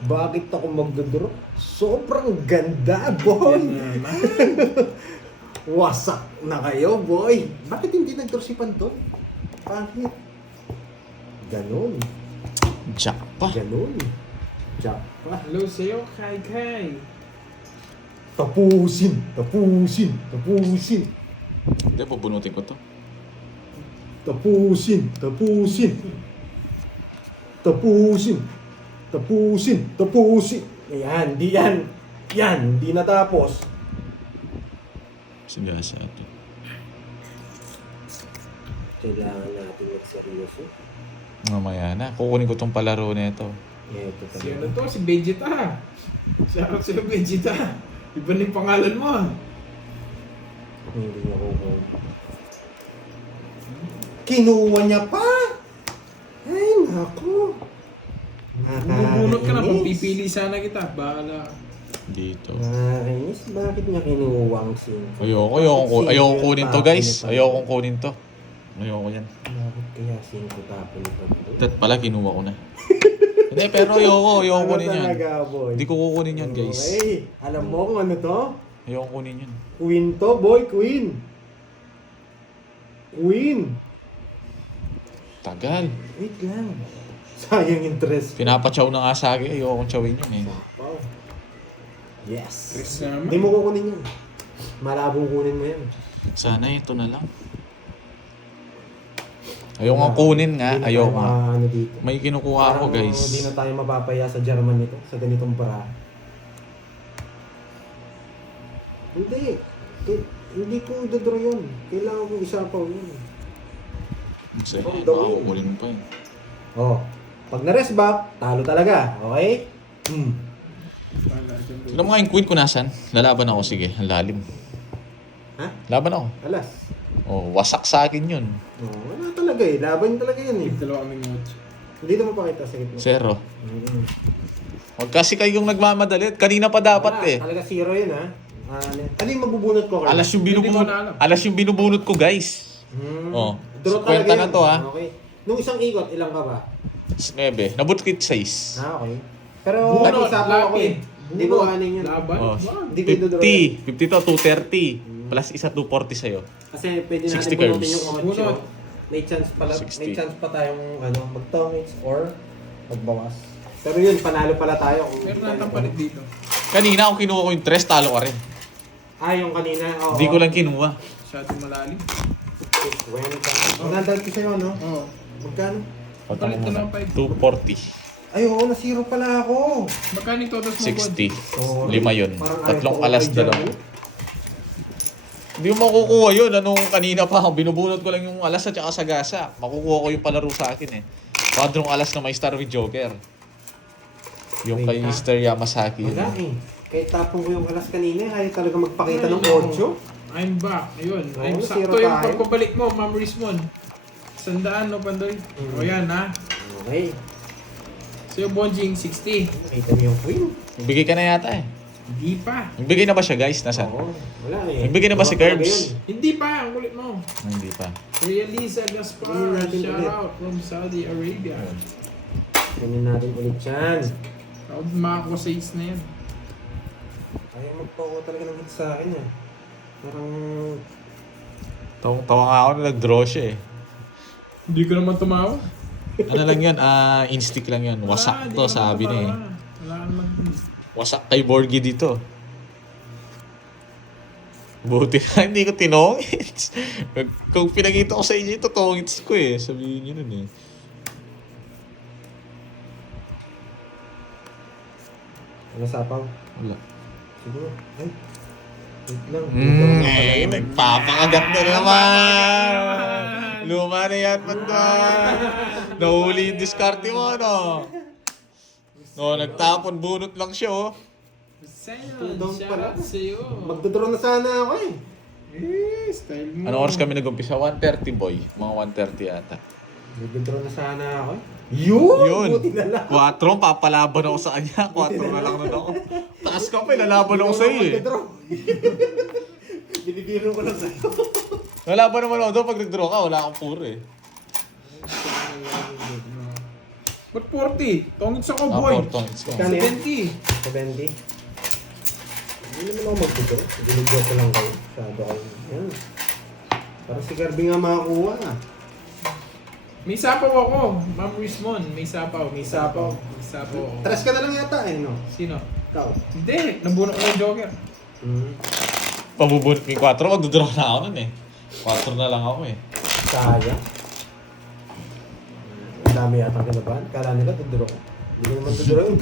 Bakit ako mag-draw? Sobrang ganda, boy. Wasak na kayo, boy. Bakit hindi nag-draw si Pantoy? Bakit? Ganon. Jack pa. Ganon. Jack pa. Hello sa'yo, Kai. Tapusin. Tapusin. Tapusin. Hindi, bubunutin ko to. Tapusin. Tapusin. Tapusin. Tapusin. Tapusin. Yan. Di yan. Yan. Di natapos. Sige sa atin. Kailangan natin magseryoso. Mamaya na. Kukunin ko tong palaro nito. Ito Si ano talaga. to? Si Vegeta. Shoutout sa'yo, Vegeta. Iba na yung pangalan mo ah. Hindi niya kukuha. Kinuha niya pa! Ay, naku. Bubunot ka na kung Nakakainis. pipili sana kita. Bahala. Dito. Nakakainis. Bakit niya kinuha ang sin? Ayoko kunin to guys. Ayoko kunin to. Ayoko yan. Bakit kaya sin ko tapon ito? That pala kinuha ko na. Hindi, pero ayoko kunin yan. talaga, boy? Hindi ko kukunin yan guys. Okay. Alam mo kung ano to? Ayoko kunin yan. Queen to, boy. Queen. Queen. Tagal. Wait lang. Sayang interest. Pinapachaw na nga sa akin. Ayoko kong chawin yun eh. Wow. Yes. Chris naman. Hindi mo kukunin yun. Malabong kunin mo yan. Sana ito na lang. Ayoko nga kunin nga. Hindi na Ayoko tayo nga. ano dito. May kinukuha ako Parang guys. Hindi na tayo mapapaya sa German nito. Sa ganitong para. Hindi. Hindi ko dodraw yun. Kailangan ko isapaw yun. Sige, Oh, baka dawin. kukunin pa yun. Oh. Pag na-rest back, talo talaga. Okay? Wala dyan, bro. Tignan mo nga yung queen ko nasan. Lalaban ako, sige. Ang lalim. Ha? Laban ako. Alas. Oh, wasak sa akin yun. Oh, wala talaga eh. Laban talaga yun eh. Dalawa kaming notes. Hindi naman pakita sa gitna. Zero. Mm. Huwag kasi kayong nagmamadalit. Kanina pa dapat Wala, eh. Talaga zero yun ha. Ano yung mabubunot ko? Carl? Alas yung Hindi binubunot. ko na alam. Alas yung binubunot ko guys. Hmm. Oh, Draw kwenta talaga na yun. to, ha? Okay. Nung isang ikot, ilang ka ba? 9. Nabutkit 6. Ah, okay. Pero Bunot, nag-isapaw ako eh. lapid. Hindi ko kanin yun. Laban? Oh. Wag. Hindi ko idodraw yun. 50. 50 to 230. Plus isa 240 sa'yo. Kasi pwede natin 60 bunutin curves. yung Omacho. Bunot. May chance pala, 60. may chance pa tayong mag-tongits or magbawas. Pero yun, panalo pala tayo. Kung Meron natang palit dito. Kanina ako kinuha ko yung 3, talo ka rin. Ah, yung kanina. Oo. Hindi ko lang kinuha. Masyadong malalim. 20. Magandang ko sa'yo, no? Oo. Magkano? Palit ka ng 5. 240. Ay, oo, na-zero pala ako. Magkano yung total mo? 60. Sorry. 5 yun. Parang Tatlong ayaw ko alas kay dalawa. Jerry. Hindi mo makukuha yun. Anong kanina pa ako. Binubunot ko lang yung alas at saka sagasa. Makukuha ko yung palaro sa akin eh. Padrong alas na may star with Joker. Yung kay Wait, Mr. Yamasaki yun. Wala eh. Kahit tapong ko yung alas kanina, ayaw talaga magpakita ng Ay, 8. I'm back. Ayun. Oo, I'm zero sakto yung tayo. pagpabalik mo, Ma'am Rismon. 100, no, Pandoy? O yan, ha? Okay. So yung Bonjing, 60. Nakita niyo yung queen. Nagbigay ka na yata eh. Hindi pa. Nagbigay na ba siya guys? Nasaan? Oo. Wala eh. Nagbigay na ba si Wala talaga Curbs? yun. Hindi pa. Ang kulit mo. Hindi pa. Realiza Gaspar. Kunin natin Shout ulit. out from Saudi Arabia. Kunin natin ulit yan. Proud makakuha sa is na yan. Ayaw magpako talaga ng hit sa akin eh. Parang... Tawa nga ako na nag-draw siya eh. Hindi ko naman tumawa. Ano lang yan? Instinct lang yan. Wasak Di to, ka sabi naman na eh. tumawa. Wala ka naman. Wasak kay Borgie dito. Buti na hindi ko tinongits. Kung pinakita ko sa inyo ito, tongits ko eh. Sabihin nyo nun eh. Ano sapaw? Wala. Siguro. Ay. Wait lang. Wait lang na pala yun. Nagpapakagat na naman! Luma na yan, banda! Nahuli yung diskarte mo, no? No, nagtapon, bunot lang siya, oh. Sa'yo, Down shout pala. out sa'yo. Magdodraw na sana ako eh. Eh, style mo. Anong oras kami nag-umpisa? 1:30, boy. Mga 1:30 ata. Magdodraw na sana ako eh. Yun! Buti na lang. 4, papalaban ako sa kanya. 4 na lang nun ako. Taas ka pa, lalaban ako sa iyo eh. Magdodraw. Binibiro ko lang sa'yo. Lalaban naman ako doon pag nag-draw ka, wala akong puro eh. Ba't 40? Tongit sa cowboy. 4 tongits ka. Kano yan? 70. Sa Bendy. Hindi naman ako magdodraw. Binibiro ko lang kayo. Shadow kayo. Yan. Para si Garby nga makakuha ah. May sapaw ako. Ma'am Rismon, may sapaw. May sapaw. May sapaw ako. Tres ka na lang yata eh, no? Sino? Ikaw. Hindi. Nabuno ko yung Joker. Pabubunot ko yung 4, magdodraw na ako nun eh. 4 na lang ako eh. Sayang. Ang dami yata kinabahan. Kala nila, dodraw ko. Hindi ko naman dodraw yung